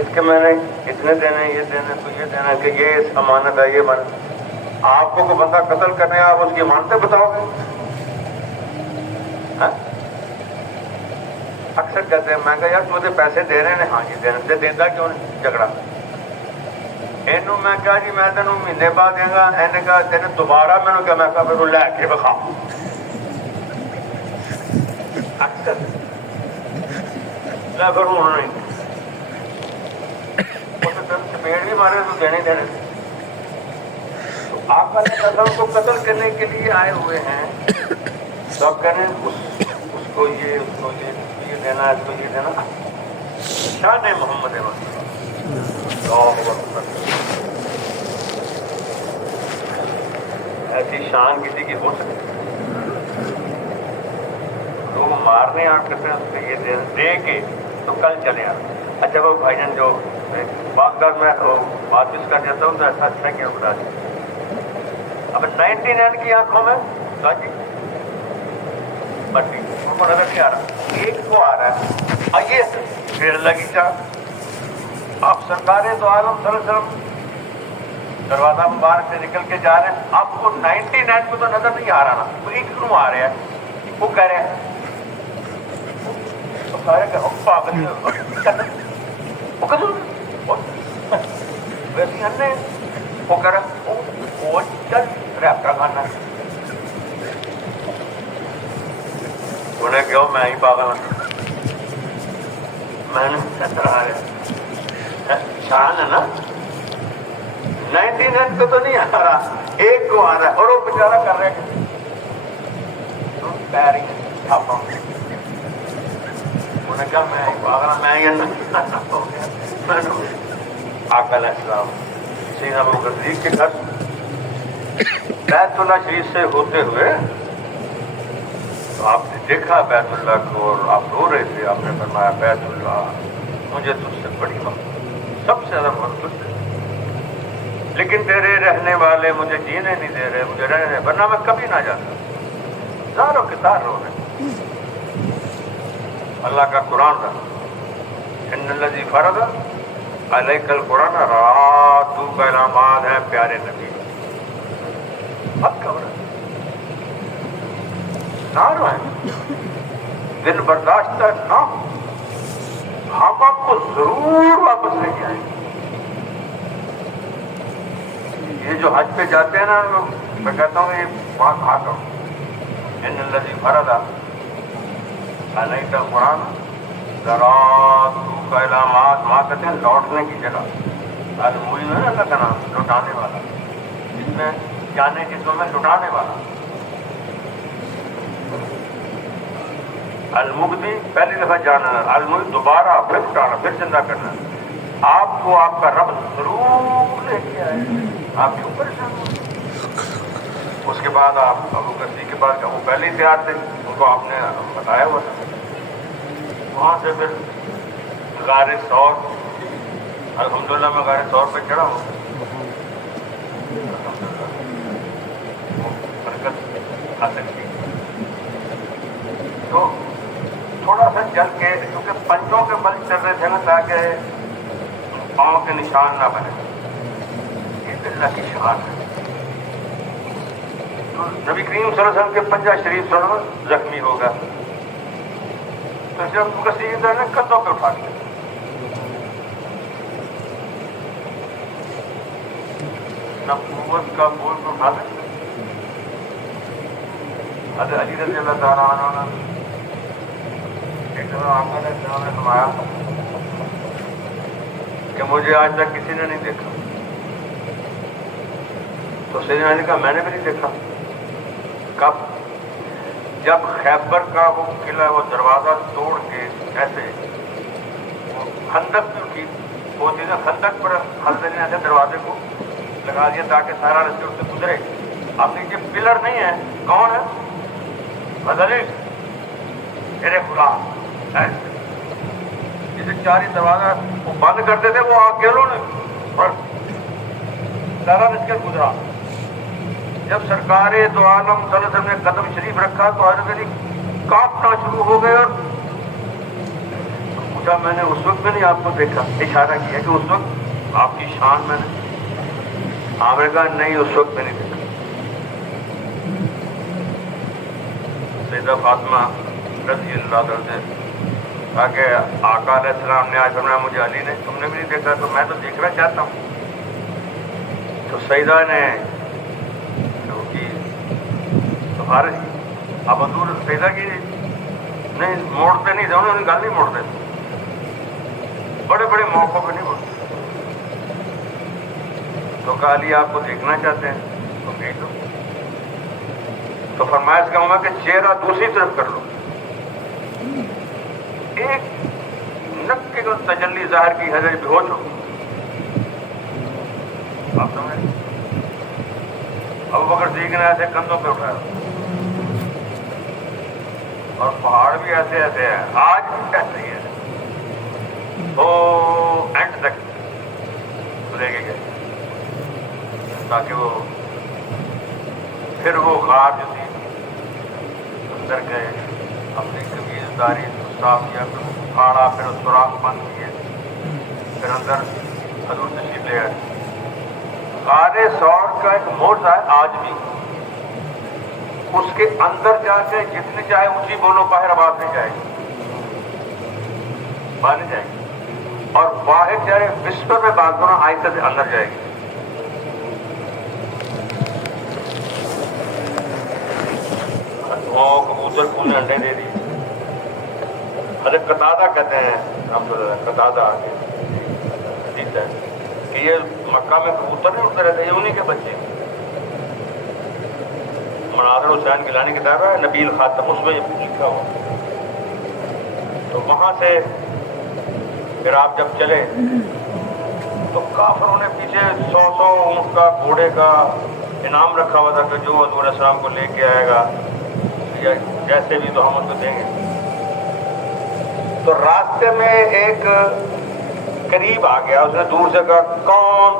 اس کے میں نے اتنے دینے یہ دینے تو یہ دینا کہ یہ امانت ہے یہ امانت. آپ کو کوئی بندہ قتل کرنے آپ اس کی امانتیں بتاؤ گے؟ اکثر کہتے ہیں میں کہا یار مجھے پیسے دے رہے ہیں. ہاں جی دینے دینا کیوں نہیں جھگڑا. اینو میں کہا جی میں تینوں مہینے بعد دیں گا. اینے کہا تین دوبارہ میں نے کہا میں کہا پھر لے کے بخا. اکثر پھر انہوں نے چپیڑ بھی مارے تو دینے دینے. تو آپ قتل کو قتل کرنے کے لیے آئے ہوئے ہیں تو آپ کہنے اس کو یہ دینا اس کو یہ دینا. شان محمد ایسی شان کسی کی ہو سکتی. لوگ مارنے آ کرتے ہیں اس کو یہ دے کے تو کل چلے آتے. اچھا وہ بھائی جان جو باغداد میں واپس کر دیتا ہوں تو ایسا اچھا کیا بتا دیں. اب 99 کی آنکھوں میں جی بٹی ان کو نظر نہیں آ رہا. ایک کو آ رہا ہے آئیے پھر لگی چاہ. آپ سرکار دو عالم صلی اللہ علیہ وسلم دروازہ مبارک سے نکل کے جا رہے ہیں. آپ کو 99 کو تو نظر نہیں آ رہا نا. تو ایک کیوں آ رہا ہے وہ کہہ رہے ہیں پاگل ویسی ہم وہ کہہ رہا وہ چل ریپٹا کھانا. انہیں کہو میں ہی پاگل ہوں. میں نے شان ہے نا. 99 کو تو نہیں آ رہا ایک کو آ رہا ہے اور وہ بیچارہ کر رہے ہیں پیری چھاپا. انہیں کہا میں پاگل میں یہ ہو گیا. آقا علیہ السلام سیدنا ابوبکر صدیق کے گھر بیت اللہ شریف سے ہوتے ہوئے تو آپ نے دیکھا بیت اللہ کو اور آپ رو رہے تھے. آپ نے فرمایا بیت اللہ مجھے تجھ سے بڑی محبت سب سے زیادہ محبت تجھ سے لیکن تیرے رہنے والے مجھے جینے نہیں دے رہے مجھے رہنے ورنہ میں کبھی نہ جاتا. زاروں کے تار رو رہے. اللہ کا قرآن تھا ان الذی فرض علیک القرآن رات کا علامات ہیں پیارے نبی. اب کب نہ روئیں دل برداشت نہ ہو. ہم آپ کو ضرور واپس لے کے آئیں گے. یہ جو حج پہ جاتے ہیں نا لوگ میں کہتا ہوں یہ وہاں کھا کرو. ان الذی فرض علیک القرآن رات کا علامات وہاں کہتے ہیں لوٹنے کی جگہ. الموئی ہے نا اللہ کا نام لوٹانے والا جس میں جانے چیزوں میں لٹانے والا. المغدی پہلی دفعہ جانا المغدی دوبارہ پھر لٹانا پھر زندہ کرنا. آپ کو آپ کا رب ضرور لے کے آئے. آپ کیوں پریشان ہو. اس کے بعد آپ ابوبکر صدیق کے پاس وہ پہلے ہی تیار تھے ان کو آپ نے بتایا ہوا تھا. وہاں سے پھر غار ثور الحمدللہ میں غار ثور پہ چڑھا ہوں. برکت حاصل کی تو تھوڑا سا چل کے کیونکہ پنجوں کے بل چل رہے تھے نا تاکہ پاؤں کے نشان نہ بنے. یہ اللہ کی شان ہے. نبی کریم صلی اللہ علیہ وسلم کے پنجہ شریف سنو زخمی ہوگا تو جب کثیر نے کندھوں پہ اٹھا لیا. نبوت کا بوجھ کو اٹھا سکتے. حضرت علی رضی اللہ تعالیٰ عنہ نے ایک دفعہ آقا علیہ السلام نے فرمایا کہ مجھے آج تک کسی نے نہیں دیکھا. تو سیدنا علی نے کہا میں نے بھی نہیں دیکھا. کب؟ جب خیبر کا وہ قلعہ وہ دروازہ توڑ کے ایسے وہ خندق بھی اٹھی وہ چیزیں خندق پر حضرت نے ایسے دروازے کو لگا دیا تاکہ سارا رستے اس سے گزرے. اب نیچے پلر نہیں ہے. کون ہے؟ بدلی میرے خدا ایسے جسے چاری دروازہ وہ بند کرتے تھے وہ اکیلوں نے اور سارا رستے گزرا. جب سرکار دو عالم صلی اللہ علیہ وسلم نے قدم شریف رکھا تو حضرت علی کانپنا شروع ہو گئے اور پوچھا میں نے اس وقت میں نہیں آپ کو دیکھا. اشارہ کیا کہ اس وقت آپ کی شان میں نے. آپ نے کہا نہیں اس وقت میں نہیں دیکھا. سیدہ فاطمہ رضی اللہ عنہ سے کہا کہ آقا علیہ السلام نے آج فرمایا مجھے علی نے تم نے بھی نہیں دیکھا تو میں تو دیکھنا چاہتا ہوں. تو سیدہ نے حارث کی اب حضور سیدہ کی نہیں موڑتے نہیں تھے. انہوں نے گل نہیں موڑتے بڑے بڑے موقعوں پہ نہیں موڑتے. تو کہا علی آپ کو دیکھنا چاہتے ہیں تو دیکھ لو. تو فرمایا اس کا مطلب کہ چہرہ دوسری طرف کر لو. ایک نقطے کو تجلی ظاہر کی حضرت بھی ہو چکی. آپ سمجھیں ابو بکر صدیق نے ایسے کندھوں پہ اٹھایا اور پہاڑ بھی ایسے ایسے ہیں. آج بھی ایسے ہی ہے تو اینڈ تک لے کے گئے تاکہ وہ پھر وہ غار جو تھی اندر گئے اپنی قمیض داری صاف کیا پھر پھاڑا پھر سوراخ بند کیے پھر اندر حضور تشریف لے آئے. غار ثور کا ایک موضوع ہے آج بھی. اس کے اندر جا کے جتنی چاہے اونچی بولو باہر آواز نہیں جائے گی باہر نہیں جائے گی اور باہر جائے وسپر میں بات کرنا آہستہ سے اندر جائے گی. کبوتر پھول نے انڈے دے دیے. حضرت قتادہ کہتے ہیں قتادہ آگے حدیث ہے کہ یہ مکہ میں کبوتر نہیں اٹھتے رہتے یہ انہیں کے بچے. مناظر حسین گیلانی کتاب ہے نبیل خاتم اس میں یہ لکھا ہوا. تو وہاں سے پھر آپ جب چلے تو کافروں نے پیچھے 100 اونٹ کا گھوڑے کا انعام رکھا ہوا تھا کہ جو حضور علیہ السلام کو لے کے آئے گا جیسے بھی تو ہم اس کو دیں گے. تو راستے میں ایک قریب آ گیا. اس نے دور سے کہا کون؟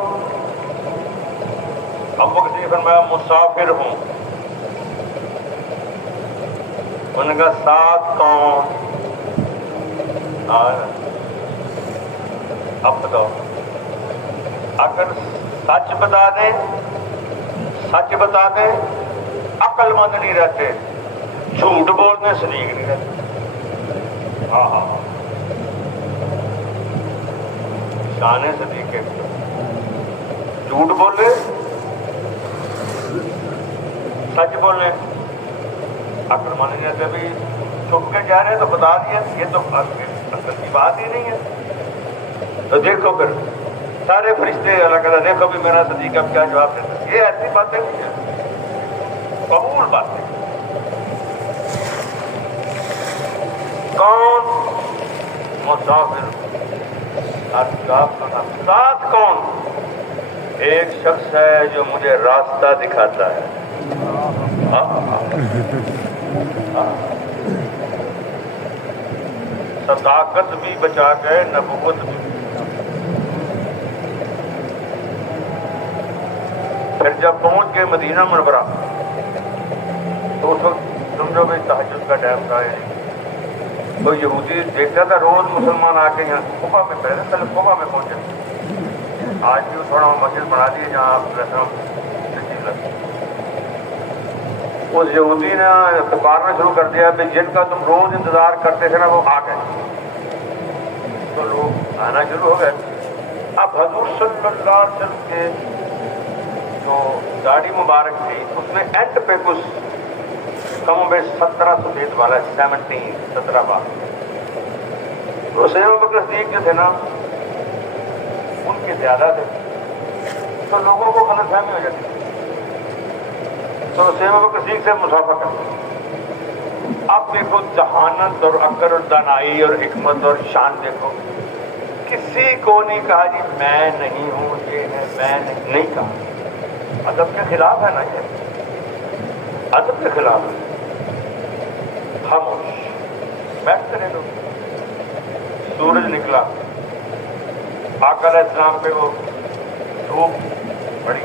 ابو بکر نے فرمایا مسافر ہوں. انہوں نے کہا ساتھ کون؟ اب بتاؤ اگر سچ بتا دیں عقل مند نہیں رہتے, جھوٹ بولنے صدیق نہیں رہتے. ہاں ہاں شان صدیق ہے. جھوٹ بولے سچ بولے عقل مند نہیں رہتے. ابھی چھپ کے جا رہے ہیں تو بتا دیا, یہ تو عقل کی بات ہی نہیں ہے. تو دیکھو پھر سارے فرشتے اللہ کہتا دیکھو بھی میرا صدیق اب کیا جواب دیتا ہے. یہ ایسی باتیں نہیں ہیں, قبول باتیں. کون؟ مسافر. ساتھ کون؟ ایک شخص ہے جو مجھے راستہ دکھاتا ہے. صداقت بھی بچا گئے, نبوت بھی. پھر جب پہنچ گئے مدینہ منورہ تو اس وقت سمجھو بھائی تہجد کا ٹائم تھا. تو یہودی دیکھتا تھا روز مسلمان آ کے یہاں کوفہ میں پہلے کوفہ میں پہنچے. آج بھی تھوڑا مسجد بنا دیے جہاں آپ تشریف لگتے. اس یہودی نے پکارنا شروع کر دیا کہ جن کا تم روز انتظار کرتے تھے نا وہ آ گئے. تو لوگ آنا شروع ہو گئے. اب حضور صلی اللہ علیہ وسلم کے جو داڑھی مبارک تھی اس میں اینڈ پہ کچھ کم و بیش 17 سفید والا 17 بار. تو سیدنا بکر صدیق جو تھے نا ان کے زیادہ تھے تو لوگوں کو غلط فہمی ہو جاتی. تو سیدنا بکر صدیق سے مسافہ کرتے. اب دیکھو ذہانت اور عقل اور دانائی اور حکمت اور شان دیکھو. کسی کو نہیں کہا جی میں نہیں ہوں یہ ہے میں نہیں کہا. ادب کے خلاف ہے نا یہ ادب کے خلاف ہے. خاموش بیٹھتے رہے لوگ. سورج نکلا آقا علیہ السلام پہ وہ دھوپ پڑی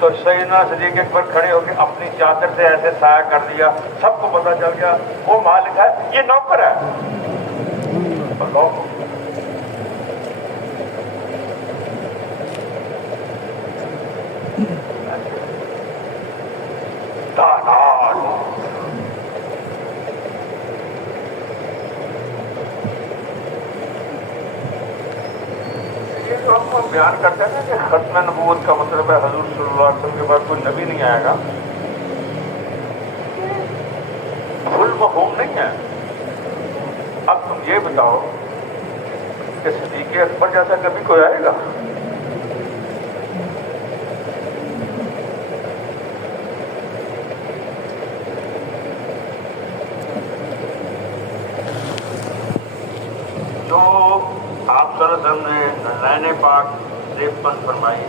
تو سیدنا صدیق اکبر کھڑے ہو کے اپنی چادر سے ایسے سایہ کر دیا. سب کو پتہ چل گیا وہ مالک ہے یہ نوکر ہے. ہم بیان کرتے ہیں کہ ختم نبوت کا مطلب ہے حضور صلی اللہ علیہ وسلم کے بعد کوئی نبی نہیں آئے گا. فل مفہوم نہیں ہے. اب تم یہ بتاؤ کہ صدیق اکبر جیسا کبھی کوئی آئے گا؟ جو آپ صلی اللہ علیہ وسلم نے نذرائن پاک زیب بند فرمائی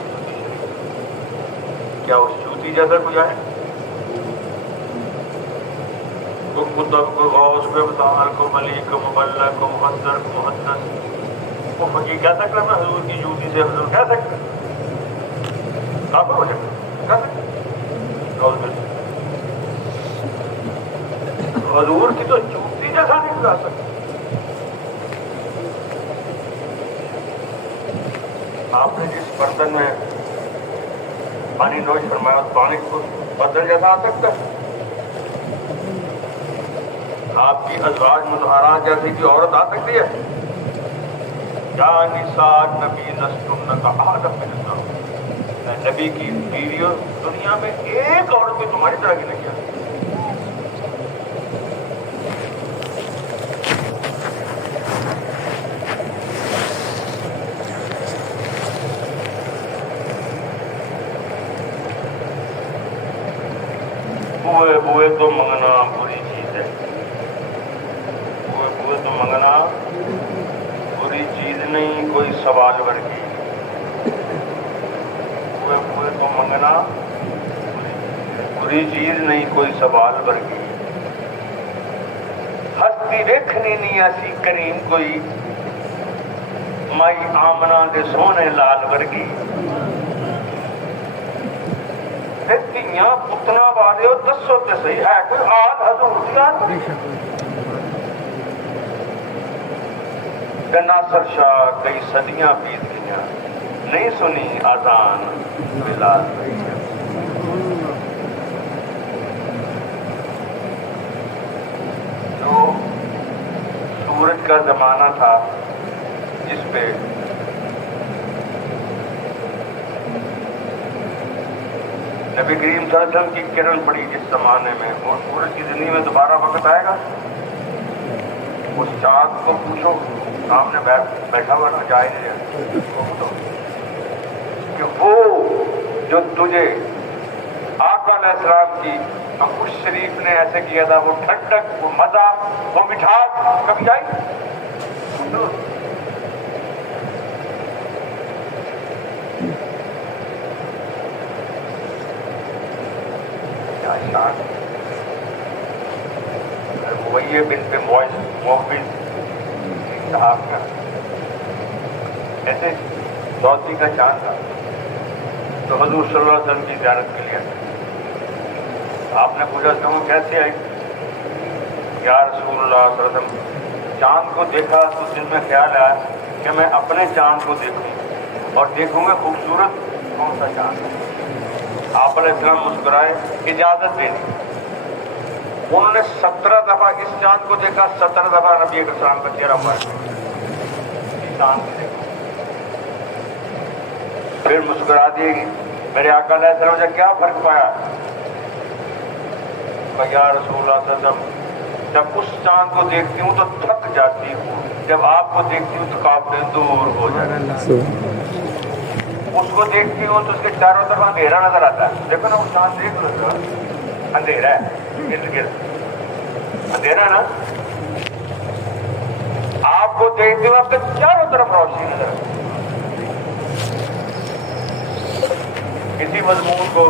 کیا اس جوتی جیسا کوئی آئے؟ کوئی قطب کوئی غوث کوئی ابدال کوئی ملیک کوئی مبلغ کوئی مفسر کوئی محدث وہ فقیر کہہ سکتا میں حضور کی جوتی سے حضور کہہ سکتا کافر ہو سکتا کہہ سکتا. حضور کی تو جوتی جیسا نہیں کہا سکتا. آپ نے جس برتن میں پانی نوش فرمایا اس پانی کو بدل جیسا آ سکتا ہے؟ آپ کی ازواج مطہرات جیسی کی عورت آ سکتی ہے؟ یا نساء نبی لستن کاحد من النساء. نبی کی بیویوں دنیا میں ایک عورت بھی تمہاری طرح کی نہیں ہے. بوئے تو منگنا بری چیز ہے. بوئے تو منگنا بری چیز نہیں کوئی سوال ورگی. بوئے تو منگنا بری چیز نہیں کوئی سوال ورگی. ہستی ویکھنی نہیں ایسی کریم کوئی مائی آمنا دے سونے لال ورگی. دھیاں پتنا والے دسو تے صحیح ہے کوئی آل حضور دی آل گنا سرشا کئی صدیاں بیت گئیاں نہیں سنی آذان بلال. جو سورج کا زمانہ تھا جس پہ نبی کریم صلی اللہ علیہ وسلم کی کرن پڑی جس زمانے میں اور سورج کی زندگی میں دوبارہ وقت آئے گا. اس چاند کو پوچھو سامنے بیٹھا ہوا نا جائے کہ وہ جو تجھے آقا علیہ السلام کی انگوش شریف نے ایسے کیا تھا وہ ٹھنڈک وہ مزہ وہ مٹھاس کبھی آئی؟ رویے بنت موفز صاحب کا ایسے سعودی کا چاند تھا تو حضور صلی اللہ علیہ وسلم کی زیارت کے لیے آپ نے پوچھا کہ وہ کیسے آئی؟ یا رسول اللہ صلی اللہ علیہ وسلم چاند کو دیکھا تو دل میں خیال آیا کہ میں اپنے چاند کو دیکھوں اور دیکھوں گا خوبصورت کون سا چاند ہے. آپ علیہ السلام مسکرائے اجازت دے دی. انہوں نے 17 دفعہ اس چاند کو دیکھا، 17 دفعہ نبی اکرم صلی اللہ علیہ وسلم کا چہرہ مبارک چاند کو دیکھا، پھر مسکرا دیے گی میرے آقا علیہ السلام سے کیا فرق پایا؟ کہ یا رسول اللہ صلی اللہ علیہ وسلم جب اس چاند کو دیکھتی ہوں تو تھک جاتی ہوں، جب آپ کو دیکھتی ہوں تو کانپتے دور ہو جاتا ہے، اس کو دیکھتی ہوں تو اس کے چاروں طرف اندھیرا نظر آتا ہے۔ دیکھو نا وہ چاند دیکھ لو ذرا، اندھیرا ہے گرد گرد، اندھیرا نا، آپ کو دیکھتی ہوں آپ کے چاروں طرف روشنی نظر آتی ہے۔ اسی مضمون کو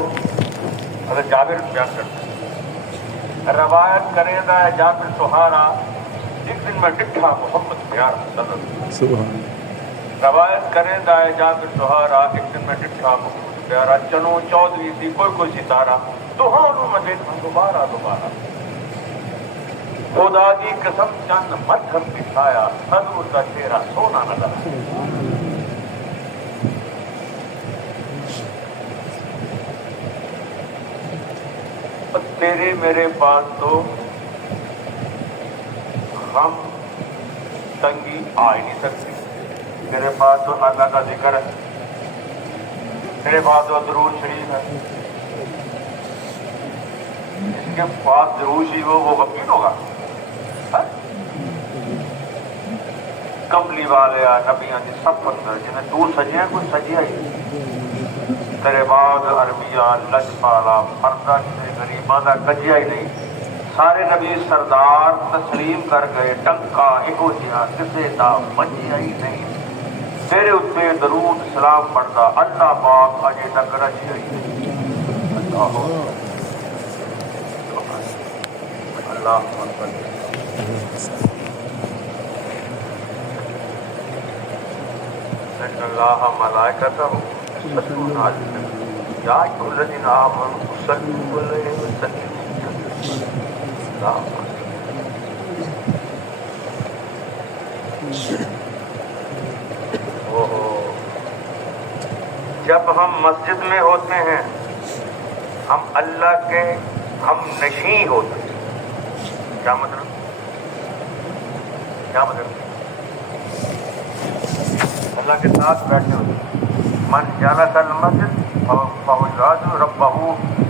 حضرت جابر بیان کرتے ہیں، روایت کرے دا جابر سہارا ایک دن میں ڈٹھا محمد پیارا صلی اللہ علیہ وسلم، روایت کرے دا جابر سہارا ایک دن میں ڈٹھا محمد پیارا، چنو چودھری سی کوئی ستارہ تو ہاں میں دیکھوں دوبارہ دوبارہ، خدا دی قسم چند مدھم دکھایا حضور کا چہرہ سونا نظر آیا۔ تیرے میرے پاس تو ہم تنگی آ ہی نہیں سکتی، میرے پاس تو اللہ کا ذکر ہے، میرے پاس تو درود شریف ہے، جس کے پاس درود شریف ہو وہ غمگین ہوگا؟ کملی والے نبیاں دی سب اندر جنہیں تو سجیا کوئی سجیا ہی تیرے بعد عربیہ لج پالا پردہ جسے غریباں دا گجیا ہی نہیں، سارے نبی سردار تسلیم کر گئے، ٹنکا ایکو جہاں کسے دا بجیا ہی نہیں، تیرے اتنے درود سلام پڑھتا اللہ پاک اجے تک رجیا ہی نہیں۔ اللہ اکبر۔ ان اللہ ملائکتہ یصلون علی النبی یا ایھا الذین آمنوا صلوا علیہ وسلموا تسلیما۔ جب ہم مسجد میں ہوتے ہیں ہم اللہ کے ہم نشیں ہوتے ہیں۔ کیا مطلب؟ کیا مطلب؟ اللہ کے ساتھ بیٹھے ہوتے ہیں۔ من جلس المسجد فهو يراجع ربه،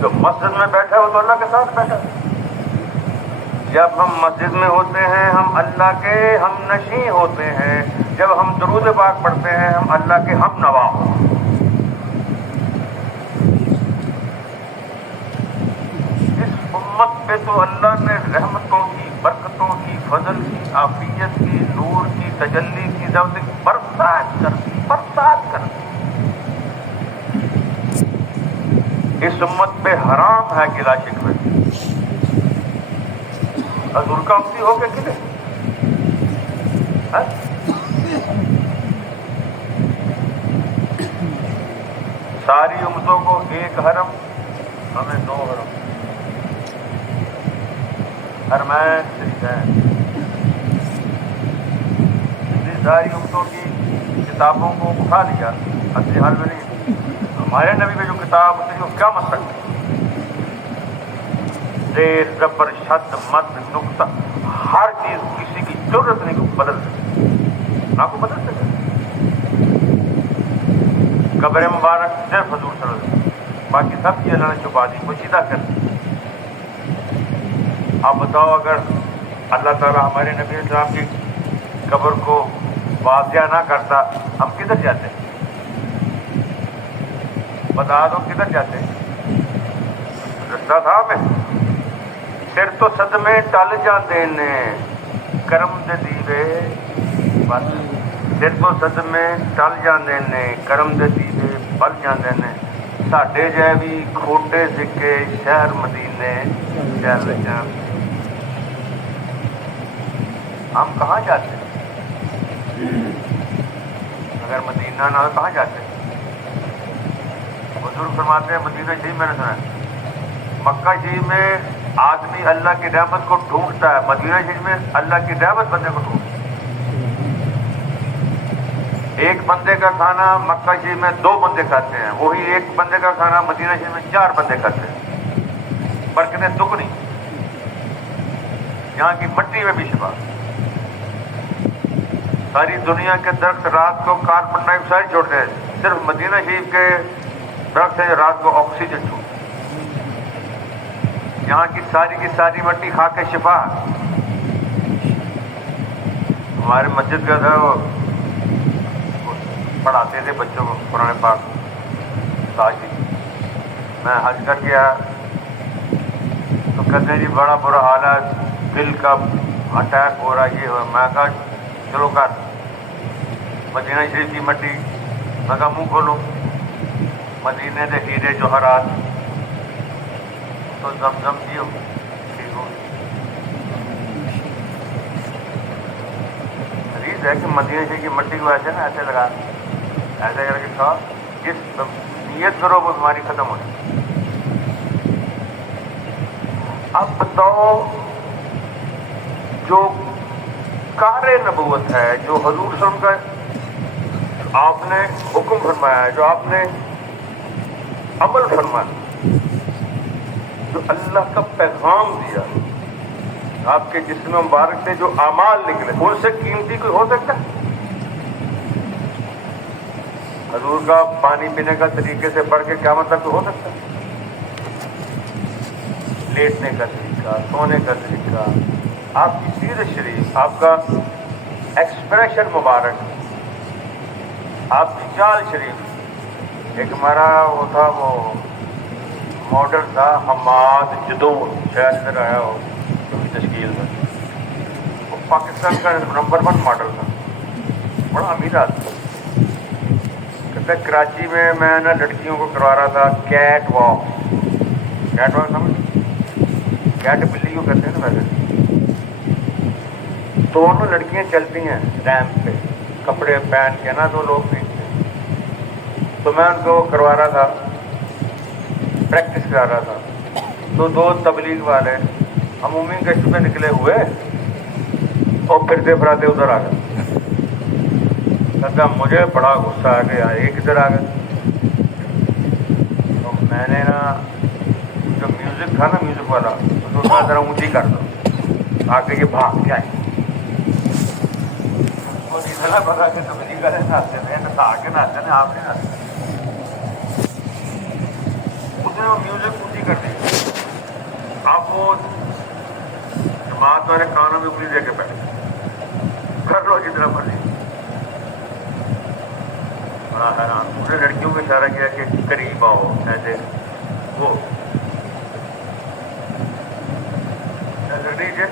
جو مسجد میں بیٹھا ہو تو اللہ کے ساتھ بیٹھا۔ جب ہم مسجد میں ہوتے ہیں ہم اللہ کے ہم نشیں ہوتے ہیں، جب ہم درود پاک پڑھتے ہیں ہم اللہ کے ہم نوا ہوتے ہیں۔ اس امت پہ تو اللہ نے رحمتوں کی، برکتوں کی، فضل کی، عافیت کی، نور کی، تجلی کی، دولت کی برسات کر دی، برسات کر دی۔ اس امت پہ حرام ہے گلا شکوے، حضور کا امتی ہو کے کدے ساری امتوں کو ایک حرم، ہمیں 2 حرم، حرمین شریفین۔ ساری امتوں کی کتابوں کو اٹھا لیا، اصلی حال میں نہیں۔ ہمارے نبی میں جو کتاب اتری وہ کیا مت سکتی، زیر زبر شد مد نقطہ ہر چیز، کسی کی ضرورت نہیں کو بدل سکے، نہ کو بدل سکے۔ قبر مبارک صرف حضور صلی اللہ علیہ وسلم، باقی سب کی اللہ نے چھپا دی، پوشیدہ کر دی۔ آپ بتاؤ اگر اللہ تعالیٰ ہمارے نبی السلام کی قبر کو واضح نہ کرتا ہم کدھر جاتے؟ بتا دو کدھر جاتے؟ رستہ تھا ہمیں؟ سر تو صدمے ٹل جاندے نے کرم دے دیوے، بس سر تو صدمے ٹل جاندے نے کرم دے دیوے بل جاندے نے، ساڈے جے بھی کھوٹے سکے شہر مدینے چل جان۔ ہم کہاں جاتے اگر مدینہ نہ ہو کہاں جاتے؟ حضور فرماتے ہیں مدینہ شریف میں نے سنا ہے، مکہ شریف میں آدمی اللہ کی رحمت کو ڈھونڈتا ہے، مدینہ شریف میں اللہ کی رحمت بندے کو ڈھونڈتا ہے۔ ایک بندے کا کھانا مکہ شریف میں 2 بندے کھاتے ہیں، وہی ایک بندے کا کھانا مدینہ شریف میں 4 بندے کھاتے ہیں، برکتیں دگنی۔ یہاں کی مٹی میں بھی شفا. ساری دنیا کے درخت رات کو کاربن ڈائی آکسائڈ چھوڑتے ہیں, صرف مدینہ شریف کے درخت ہیں رات کو آکسیجن چھوڑتے. یہاں کی ساری مٹی کھا کے شفا. ہمارے مسجد کا تھا, وہ پڑھاتے تھے بچوں کو قرآن پاک تاجی. میں حج کر کے آیا تو کہتے ہیں جی بڑا برا حال ہے, دل کا اٹیک ہو رہا ہے, یہ ہو. میں کہا چلو کر مدینہ شریف کی مٹی, میں کہا منہ کھولو, مدینے کے ہیرے جوہرات تو زمزم پیو ٹھیک ہو. حدیث ہے کہ مدینہ شریف کی مٹی کو ایسے نا ایسے لگا, ایسے کر کے کھا, جس نیت کرو وہ بیماری ختم ہو جائے. اب بتاؤ جو کار نبوت ہے, جو حضور صلی اللہ علیہ وسلم کا آپ نے حکم فرمایا ہے, جو آپ نے عمل فرمایا, جو اللہ کا پیغام دیا, آپ کے جسم مبارک سے جو اعمال نکلے, ان سے قیمتی کوئی ہو سکتا ہے؟ حضور کا پانی پینے کا طریقے سے بڑھ کے قیامت تک ہو سکتا ہے؟ لیٹنے کا طریقہ, سونے کا طریقہ, آپ کی سیرت شریف, آپ کا ایکسپریشن مبارک, آپ کی چال شریف. ایک ہمارا وہ تھا, وہ ماڈل تھا حماد جدون, شاید ادھر آیا ہو کبھی تشکیل میں, وہ پاکستان کا نمبر 1 ماڈل تھا, بڑا امیر آدمی. کہتا ہے کراچی میں میں نا لڑکیوں کو کروا رہا تھا کیٹ واک. کیٹ واک سمجھ, کیٹ بلی کو کہتے ہیں نا ویسے. دونوں لڑکیاں چلتی ہیں ریمپ پہ, کپڑے پہن کے نا, تو لوگ دیکھتے ہیں. تو میں ان کو کروا رہا تھا, پریکٹس کرا رہا تھا. تو 2 تبلیغ والے عمومی گشت پہ نکلے ہوئے اور پھرتے پھراتے ادھر آ گئے. کہتا مجھے بڑا غصہ آ گیا, یہ کدھر آ گئے. تو میں نے نا جو میوزک تھا نا, میوزک والا, تو اس کا ذرا اونچی کر دو آگے یہ بھاگ کے آئے. اتنا پتا کہ تبلیغ والے ناچتے تھے, آگے ناچتے ہیں, آپ نہیں ناچتے. اس نے وہ میوزک اونچی کر دی. آپ وہ جماعت والے کانوں میں انگلی دے کے بیٹھے, کر لو جتنا مرضی. بڑا حیران. اس نے لڑکیوں کو اشارہ کیا کہ قریب آؤ, ایسے وہ لیجیے.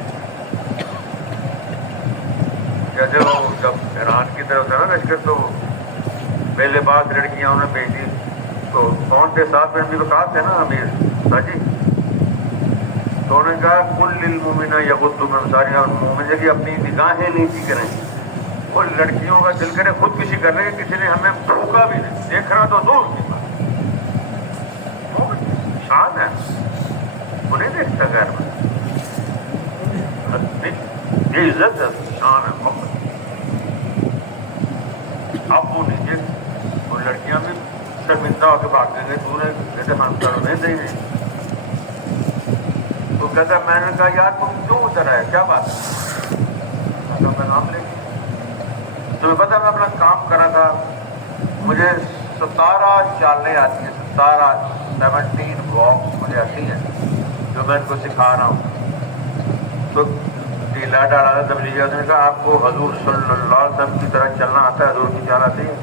جیسے وہ جب ایران کی طرف تھا نا لشکر, تو بے لباس لڑکیاں انہوں نے بھیج دی. تو کون تھے ساتھ میں, بھی وقاص تھے نا امیر ساجی. تو انہوں نے کہا کل للمؤمنین یغضوا من ابصارہم, مومن کی اپنی نگاہیں نیچی کریں. اور لڑکیوں کا دل کرے خودکشی کر رہے, کسی نے ہمیں روکا بھی نہیں, دیکھ رہا تو دور کی بات. شان ہے, وہ نہیں دیکھتا غیر میں, یہ عزت ہے, شان ہے, محبت. آپ وہ نیچے, اور لڑکیاں بھی شرمندہ ہو کے بھاگ دیں گے, تو نے کہتے ہم کرو نہیں دیں گے. تو کہتا میں نے کہا یار تم کیوں اتر آئے, کیا بات ہے؟ میں نام لے, تمہیں پتا میں اپنا کام کرا تھا, مجھے 17 چالیں آتی ہیں, 17 واکس مجھے آتی ہیں, جو میں ان کو سکھا رہا ہوں. تو ڈیلا ڈالا تھا تبلیغ, اس نے کہا آپ کو حضور صلی اللہ علیہ وسلم کی طرح چلنا آتا ہے, حضور کی چال آتی ہے؟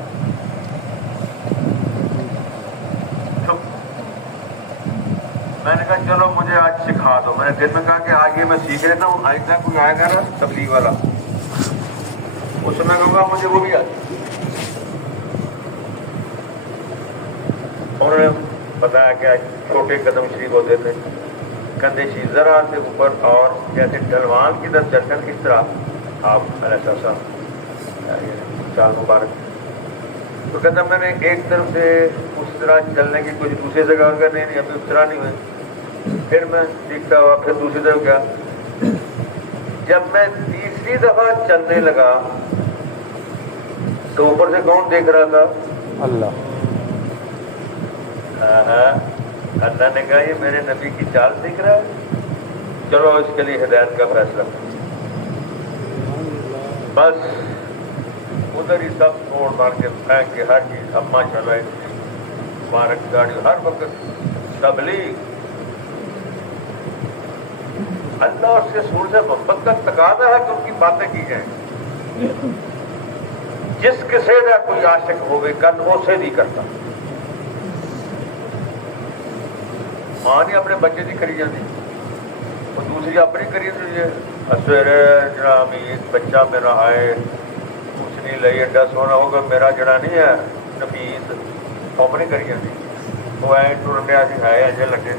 میں نے کہا چلو مجھے آج سکھا دو. میں نے دل میں کہا کہ آج یہ میں سیکھ لیتا ہوں, آئندہ کوئی آئے گا نا تبلیغ والا, اس میں کہوں گا مجھے وہ بھی آتی. انہوں نے بتایا کہ چھوٹے قدم شریف ہوتے تھے, کندھے شریف ذرا سے اوپر, اور جیسے ڈھلوان کی طرف چلتے ہیں کس طرح آپ ایسا چال مبارک. تو کہتا میں نے ایک طرف سے اس طرح چلنے کی کچھ دوسری جگہ کا نہیں, ابھی اس طرح نہیں ہوئے. پھر میں سیکھتا ہوا, پھر دوسری طرف گیا. جب میں تیسری دفعہ چلنے لگا تو اوپر سے کون دیکھ رہا تھا؟ اللہ. اللہ نے کہا یہ میرے نبی کی چال سیکھ رہا ہے. چلو اس کے لیے ہدایت کا فیصلہ بس ادھر ہی سب چھوڑ مار کے پھینک کے ہر چیز اما چلائے مبارک گاڑی ہر وقت تبلیغ اللہ اور اس کے سور سے محبت کا تقاضا ہے کہ ان کی باتیں کی جائیں. جس کسی کا کوئی عاشق ہو گئی کل اسے نہیں کرتا. ماں نے اپنے بچے کی کری جاتی اور دوسری اپنی کری ہے. سویرے جڑا امید بچہ میرا آئے کچھ نہیں لئی اڈا سونا ہوگا میرا جڑا نہیں ہے نفیس اپنی کری جاتی. وہ ٹرنڈیا سی ہے اجے لگے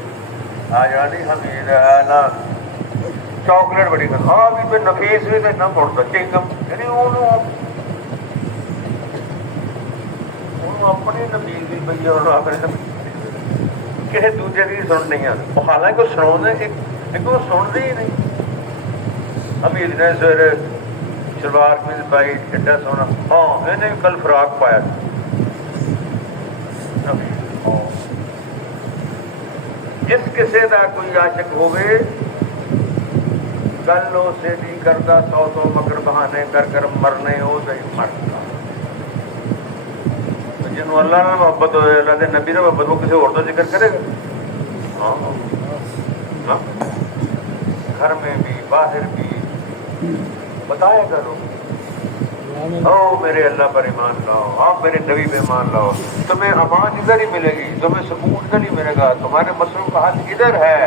آ جا نہیں حمید ہے نا چاکلیٹ بڑی ہاں بھی پھر نفیس بھی تو نہ مڑتا چنگم یعنی اپنی نفیس بھی پی ہے اپنے کسی دوجے کی سن نہیں آتی. حالانکہ سنا لیکن وہ سنتے ہی نہیں. امید نے سویرے شلوار قمیض پائی ایڈا سونا ہاں انہیں بھی کل فراق پایا. جس کسی کا کوئی عاشق ہوئے کل اسے نہیں کرتا 100 مگر بہانے کر کر مرنے ہو تو ہی مرتا. جنہوں اللہ نے محبت ہوئے اللہ کے نبی نے محبت وہ کسی اور کا ذکر کرے گا. ہاں گھر میں بھی باہر بھی بتایا کرو او میرے اللہ پر ایمان لاؤ آپ میرے نبی پہ ایمان لاؤ. تمہیں امان ادھر ہی ملے گی تمہیں سکون ادھر ہی ملے گا. تمہارے مسئلوں کا حل ادھر ہے.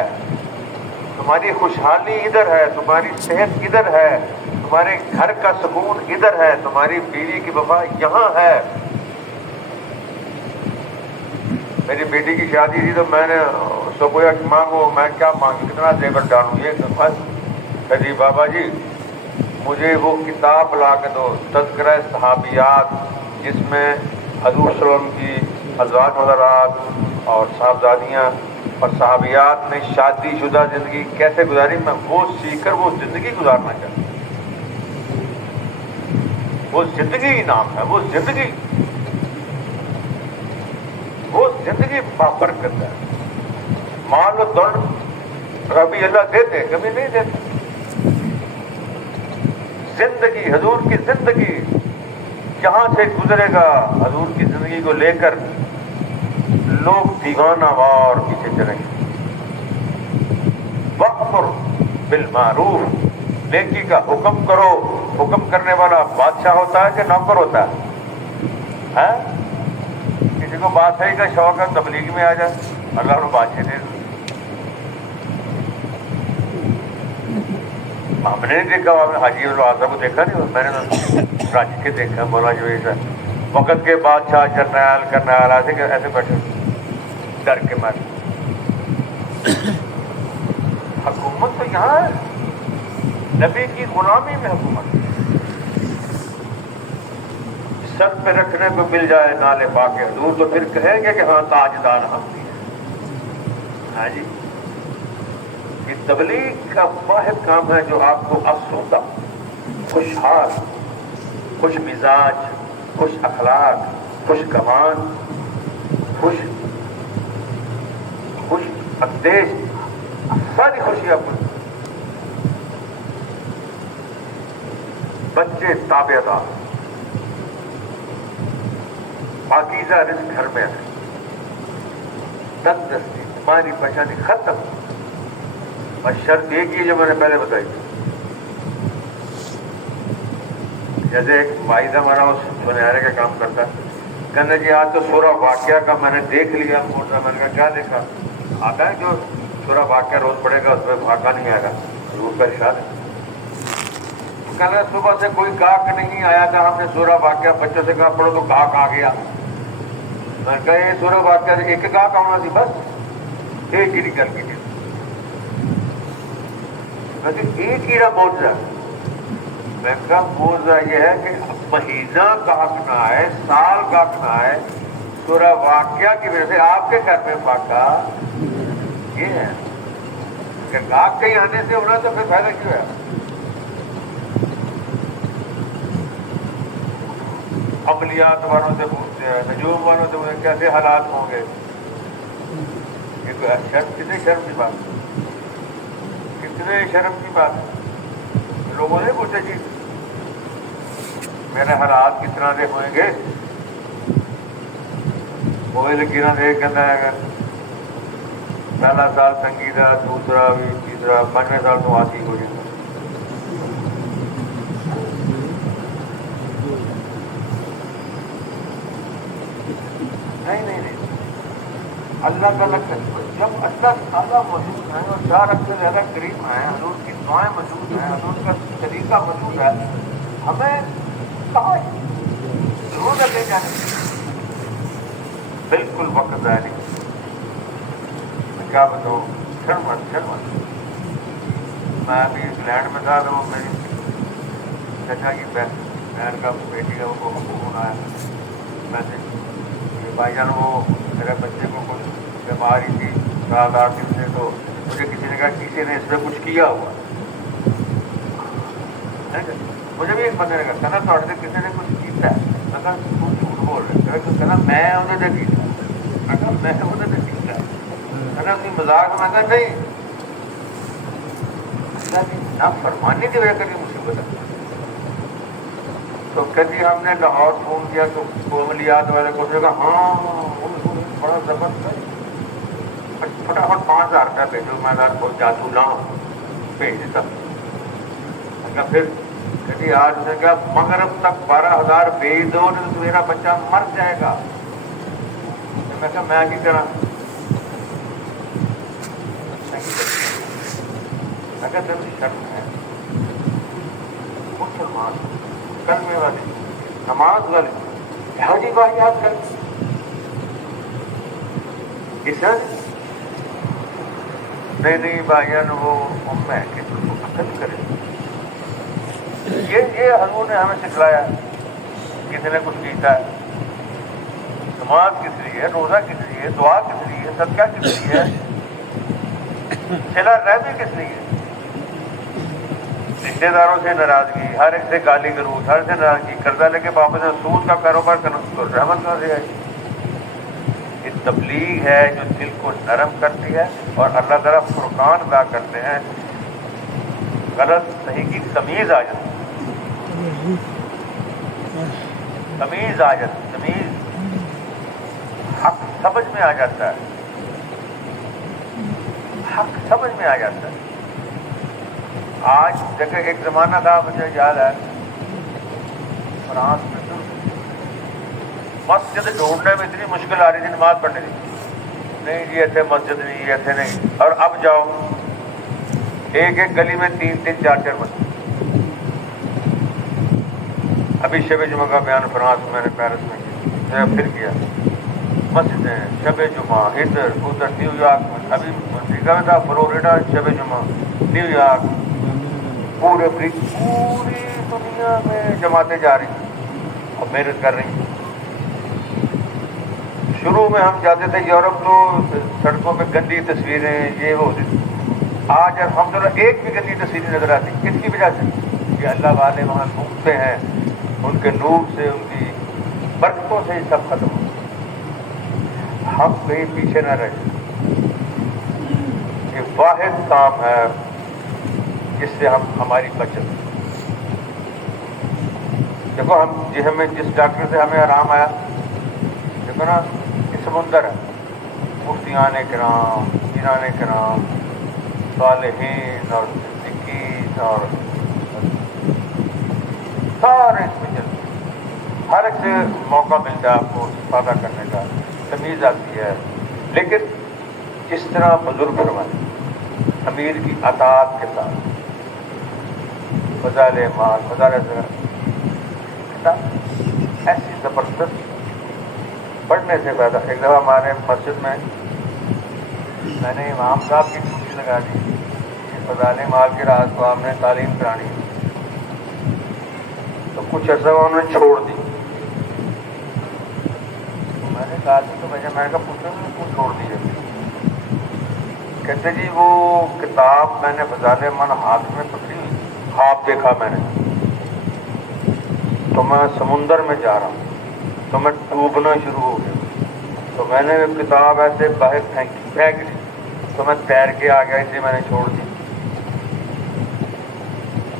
تمہاری خوشحالی ادھر ہے. تمہاری صحت ادھر ہے. تمہارے گھر کا سکون ادھر ہے. تمہاری بیوی کی وفا یہاں ہے. میری بیٹی کی شادی تھی تو میں نے اس کو کوئی مانگو میں کیا مانگوں کتنا زیور ڈالوں یہ جی بابا جی مجھے وہ کتاب لا کے دو تذکرہ صحابیات جس میں حضور صلی اللہ علیہ وسلم کی ازواج حضرات اور صاحبزادیاں اور صحابیات نے شادی شدہ زندگی کیسے گزاری میں وہ سیکھ کر وہ زندگی گزارنا چاہتا ہوں. وہ زندگی نام ہے. وہ زندگی بابرکت ہے. مال و دولت ربی اللہ دیتے کبھی نہیں دیتے. زندگی حضور کی زندگی جہاں سے گزرے گا حضور کی زندگی کو لے کر لوگ دیوانہ وار پیچھے چلیں گے. وَأْمُرْ بِالْمَعْرُوفِ نیکی کا حکم کرو. حکم کرنے والا بادشاہ ہوتا ہے کہ نوکر ہوتا ہے؟ کسی کو بادشاہی کا شوق ہے تبلیغ میں آ جائے اللہ نے بادشاہ دے. ہم نے نہیں دیکھا حاجی الواسا کو دیکھا نہیں. میں نے راج کے دیکھا بولا جو ایسا وقت کے بادشاہ جرنیل کرنیل ایسے بیٹھے ڈر کے مارے. حکومت تو یہاں ہے. نبی کی غلامی میں حکومت سر پہ رکھنے کو مل جائے نالے پاک حضور تو پھر کہیں گے کہ ہاں تاجدار ہم بھی ہیں. ہاں جی یہ تبلیغ کا واحد کام ہے جو آپ کو افسردہ خوشحال خوش مزاج خوش اخلاق خوش گمان خوش اندیش ساری خوشی آپ کو. بچے تابع دار پاکیزہ رزق گھر میں ہے. تندرستی بیماری پریشانی ختم. بس شرط ایک ہی جو میں نے پہلے بتائی تھی. جیسے ایک بھائی ہمارا اس سنہرے کا کام کرتا ہے کہنے جی آج تو سورہ واقعہ کا میں نے دیکھ لیا. میں نے کہا کیا دیکھا؟ آتا ہے جو سورہ واقعہ روز پڑے گا اس میں بھاگا نہیں آئے گا. حضور کا ارشاد ہے. کہنا صبح سے کوئی گاہک نہیں آیا تھا. ہم نے سورہ واقعہ بچوں سے کہا پڑھو تو گاہک آ گیا. میں نے کہا یہ سورہ واقعہ ایک گاہک آنا سی بس ایک ہی نکل کی تھی. ایک ہی معجزہ. میں کہا معجزہ یہ ہے کہ مہینہ گاہک نہ آئے سال گاہک نہ آئے سورہ واقعہ کی وجہ سے آپ کے گھر میں پاکا یہ ہے. اگر گاہک کہیں آنے سے ہونا تو پھر فائدہ کیوں ہے؟ عملیات والوں سے پوچھتے ہیں نجوم والوں سے پوچھتے ہیں کیسے حالات ہوں گے. یہ کوئی شرم کتنے شرم کی بات کہ اتنے شرم کی بات ہے. لوگوں نے پوچھا جی میرے حالات کس طرح کے ہوئیں گے, وہ لکیراں دیکھ کہتا ہے پہلا سال تنگی کا, دوسرا بھی, تیسرا, 5ویں سال تو آتی ہو جائے. نہیں, اللہ تعالیٰ جب اللہ تعالیٰ موجود ہے اور 4 رب سے زیادہ قریب ہیں, حضور کی دعائیں موجود ہیں, حضور کا طریقہ موجود ہے, ہمیں کہاں ضرورت لے جانے کی بالکل وقت ضائع نہیں. میں کیا بتاؤں, شرمت. میں ابھی انگلینڈ میں تھا تو میری چچا کی بہن کا بیٹی ہے, وہ فون آیا میسج کہ بھائی جان وہ میرے بچے کو کچھ بیماری تھی 7-8 دن سے, تو مجھے کسی نے کہا کسی نے اس میں کچھ کیا ہوا. مجھے بھی ایک بندے نے کہا نا تھوڑے سے کسی نے کچھ کیا ہے. میں کہا تم جھوٹ بول رہے, کہنا میں انہیں سے کیا. میں کہا میں انہیں سے کیا. میں نے اپنی مذاق میں کہا نہیں, نہ فرمانے کی وجہ کری مصیبت ہے. تو کہتی ہم نے لاہور فون کیا تو عملیات والے کو کہا ہاں بڑا زبردست, فٹافٹ 5000 روپیہ بھیجو, میں کوئی جادو لاؤں بھیج دیتا. پھر کہتی آج نے کہا مغرب تک 12000 بھیج دو نہیں تو میرا بچہ مر جائے گا. میں کہا میں کی کرا, میں کہا تیری شرم ہے, مسلمان کلمے والی نماز والی حاجی بھائی یاد کر اس نہیں بھائی وہ ہے کہ تم کو قتل کرے. یہ حضور نے ہمیں سکھلایا. کسی نے کچھ کیتا ہے, نماز کس لیے ہے, روزہ کس لیے ہے, دعا کس لیے ہے, صدقہ کس لیے ہے, صلہ رحمی کس لیے ہے. رشتے داروں سے ناراضگی, ہر ایک سے گالی گلوچ, ہر سے ناراضگی, قرضہ لے کے واپس سود کا کاروبار کرنا تو رحمت کہاں سے آئی. یہ تبلیغ ہے جو دل کو نرم کرتی ہے, اور اللہ تعالیٰ فرقان ادا کرتے ہیں. غلط صحیح کی تمیز آ جاتی ہے, تمیز حق سمجھ میں آ جاتا ہے, حق سمجھ میں آ جاتا ہے. آج دیکھیں ایک زمانہ تھا, مجھے یاد ہے فرانس میں تو مسجد ڈھونڈنے میں اتنی مشکل آ رہی تھی نماز پڑھنے کی. نہیں جی ایسے مسجد نہیں, ایسے نہیں. اور اب جاؤ ایک گلی میں 3-3 4-4 مسجد. ابھی شب جمعہ کا بیان فرانس میں نے پیرس میں کیا, پھر کیا مسجدیں شب جمعہ ادھر ادھر. نیو یارک میں ابھی امریکہ میں تھا, فلوریڈا شب جمعہ, نیو یارک, پوری دنیا میں جماعتیں جا رہی ہیں اور محنت کر رہی ہیں. شروع میں ہم جاتے تھے یورپ تو سڑکوں پہ گندی تصویریں یہ وہ ہوتی تھی. آج الحمدللہ ایک بھی گندی تصویریں نظر آتی. کس کی وجہ سے کہ اللہ والے وہاں گھومتے ہیں, ان کے نور سے, ان کی برکتوں سے یہ سب ختم ہو. ہم کہیں پیچھے نہ رہیں. یہ واحد کام ہے جس سے ہماری بچت. دیکھو ہمیں جس ڈاکٹر سے ہمیں آرام آیا, دیکھو نا یہ سمندر ہے, مفتیان کرام, پیران کرام, صالحین اور صدیقین اور سارے اس میں چلتے ہیں. ہر ایک سے موقع ملتا ہے آپ کو استفادہ کرنے کا, تمیز آتی ہے. لیکن جس طرح بزرگ فرمائے امیر کی اطاعت کے ساتھ فضائل مال, فضائل ایسی زبردست پڑھنے سے پیدا. ایک دفعہ ہمارے مسجد میں نے امام صاحب کی ڈیوٹی لگا دی کہ فضائل مال کے راز کو آپ نے تعلیم کرانی. تو کچھ عرصہ انہوں نے چھوڑ دی. تو میں نے کہا تو میں نے کہا پوچھا کیوں چھوڑ دی ہے. کہتے جی وہ کتاب میں نے فضائل مال ہاتھ میں پکڑی, خواب دیکھا میں نے, تو میں سمندر میں جا رہا ہوں تو میں ڈوبنا شروع ہو گیا. تو میں نے کتاب ایسے باہر پھینک دی, تو میں تیر کے آ گیا, اسے میں نے چھوڑ دی.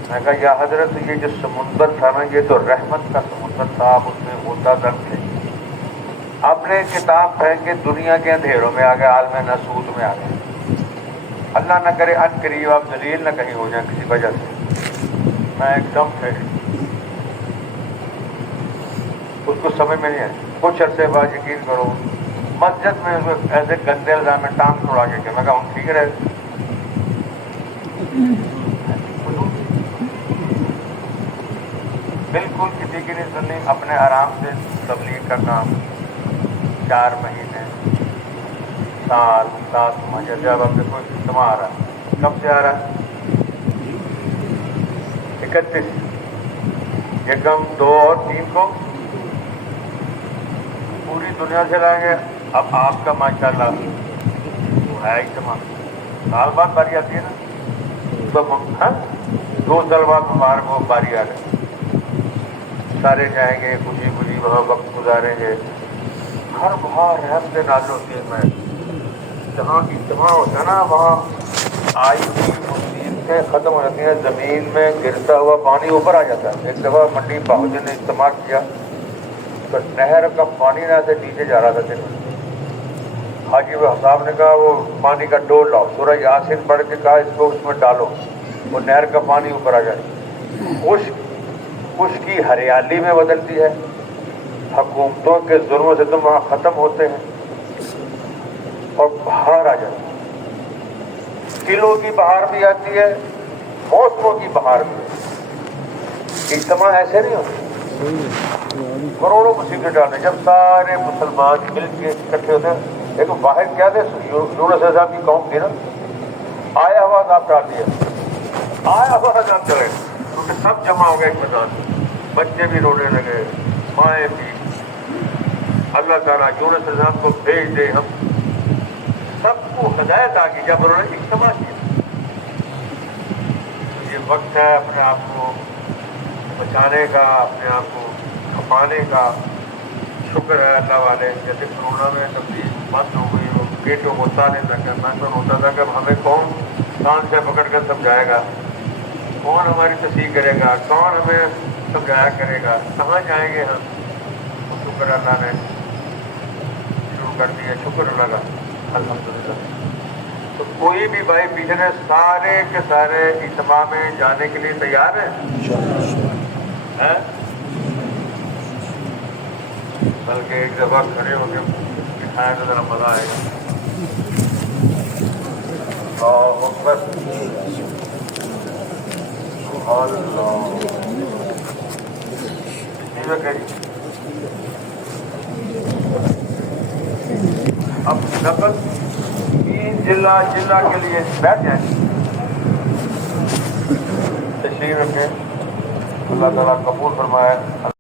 میں کہا یا حضرت یہ جو سمندر تھا نا یہ تو رحمت کا سمندر تھا، آپ اس میں ہوتا درد تھے، اپنے کتاب پھینک کے دنیا کے اندھیروں میں آ گئے، عالم ناسوت میں آ گئے، اللہ نہ کرے ان قریب آپ ذلیل نہ کہیں ہو جائیں کسی وجہ سے۔ میں ایک دم تھے، اس کو سمجھ میں نہیں آیا۔ کچھ عرصے بعد یقین کرو مسجد میں ایسے گندے الزام میں ٹانگ توڑا کے میں کہا ہم ٹھیک رہے، بالکل کسی کی نہیں سننی، اپنے آرام سے تبلیغ کرنا، 4 مہینے، سال، 7 ماہ، جیسے اب ہم نے کوئی اجتماع آ رہا ہے، کب سے آ رہا ہے؟ 31، یکم 2 اور 3 کو پوری دنیا سے لائیں گے۔ اب آپ کا ماشاءاللہ وہ ہے اجتماع، سال بعد باری آتی ہے نا، تو 2 سال بعد مبارک ہو باری آ گئی، سارے جائیں گے خوشی خوشی وہاں وقت گزاریں گے، ہر بہار رحمت نازل ہوتی ہے۔ میں جہاں اجتماع ہوتا ہے نا وہاں آئی ہوئی مصیبتیں ختم ہو جاتی ہیں، زمین میں گرتا ہوا پانی اوپر آ جاتا ہے۔ ایک دفعہ منڈی باہوجن نے اجتماع کیا تو نہر کا پانی نہ سے نیچے جا رہا تھا دن میں، حاجی صاحب نے کہا وہ پانی کا ڈول لاؤ، سورہ یاسین پڑھ کے کہا اس کو اس میں ڈالو، وہ نہر کا پانی اوپر آ جائے، خشکی ہریالی میں بدلتی ہے، حکومتوں کے ظلم و ستم وہاں ختم ہوتے ہیں اور بہار آ جاتی ہے، قلعوں کی بہار بھی آتی ہے، موسموں کی بہار بھی ہے۔ اجتماع ایسے نہیں ہوتے، کروڑوں مصیبتیں ڈالتے، جب سارے مسلمان مل کے اکٹھے ہوتے ہیں۔ ایک واحد کیا تھے یونس صاحب کی قوم تھی نا، آیا ہوا عذاب ڈال دیا، آیا ہوا عذاب ڈالے، کیونکہ سب جمع ہو گئے ایک میدان میں، بچے بھی رونے لگے، مائیں بھی۔ اللہ تعالیٰ یونس صاحب کو بھیج دے، ہم سب کو ہدایت آ گئی جب انہوں نے اجتماع کیا۔ یہ وقت ہے اپنے آپ کو بچانے کا، اپنے آپ کو کھپانے کا۔ شکر ہے اللہ والے، جیسے کورونا میں تبدیل بند ہو گئی، وہ گیٹوں کو تالے لگا، محسوس ہوتا تھا کہ ہمیں کون کان سے پکڑ کر سمجھائے گا، کون ہماری تصحیح کرے گا، کون ہمیں سمجھایا کرے گا، کہاں جائیں گے ہم؟ تو شکر اللہ نے شروع کر دیا، شکر اللہ کا الحمدللہ۔ تو کوئی بھی بھائی پیچھے سارے کے سارے اجتماع میں جانے کے لیے تیار ہیں؟ بلکہ ایک دفعہ کھڑے ہو کے دکھایا تو ذرا مزہ آئے گا۔ اللہ اکبر، سبحان اللہ۔ اب نقل 3 ضلع کے لیے بیٹھ جائیں، تشریف رکھیں، اللہ تعالیٰ قبول فرمائے۔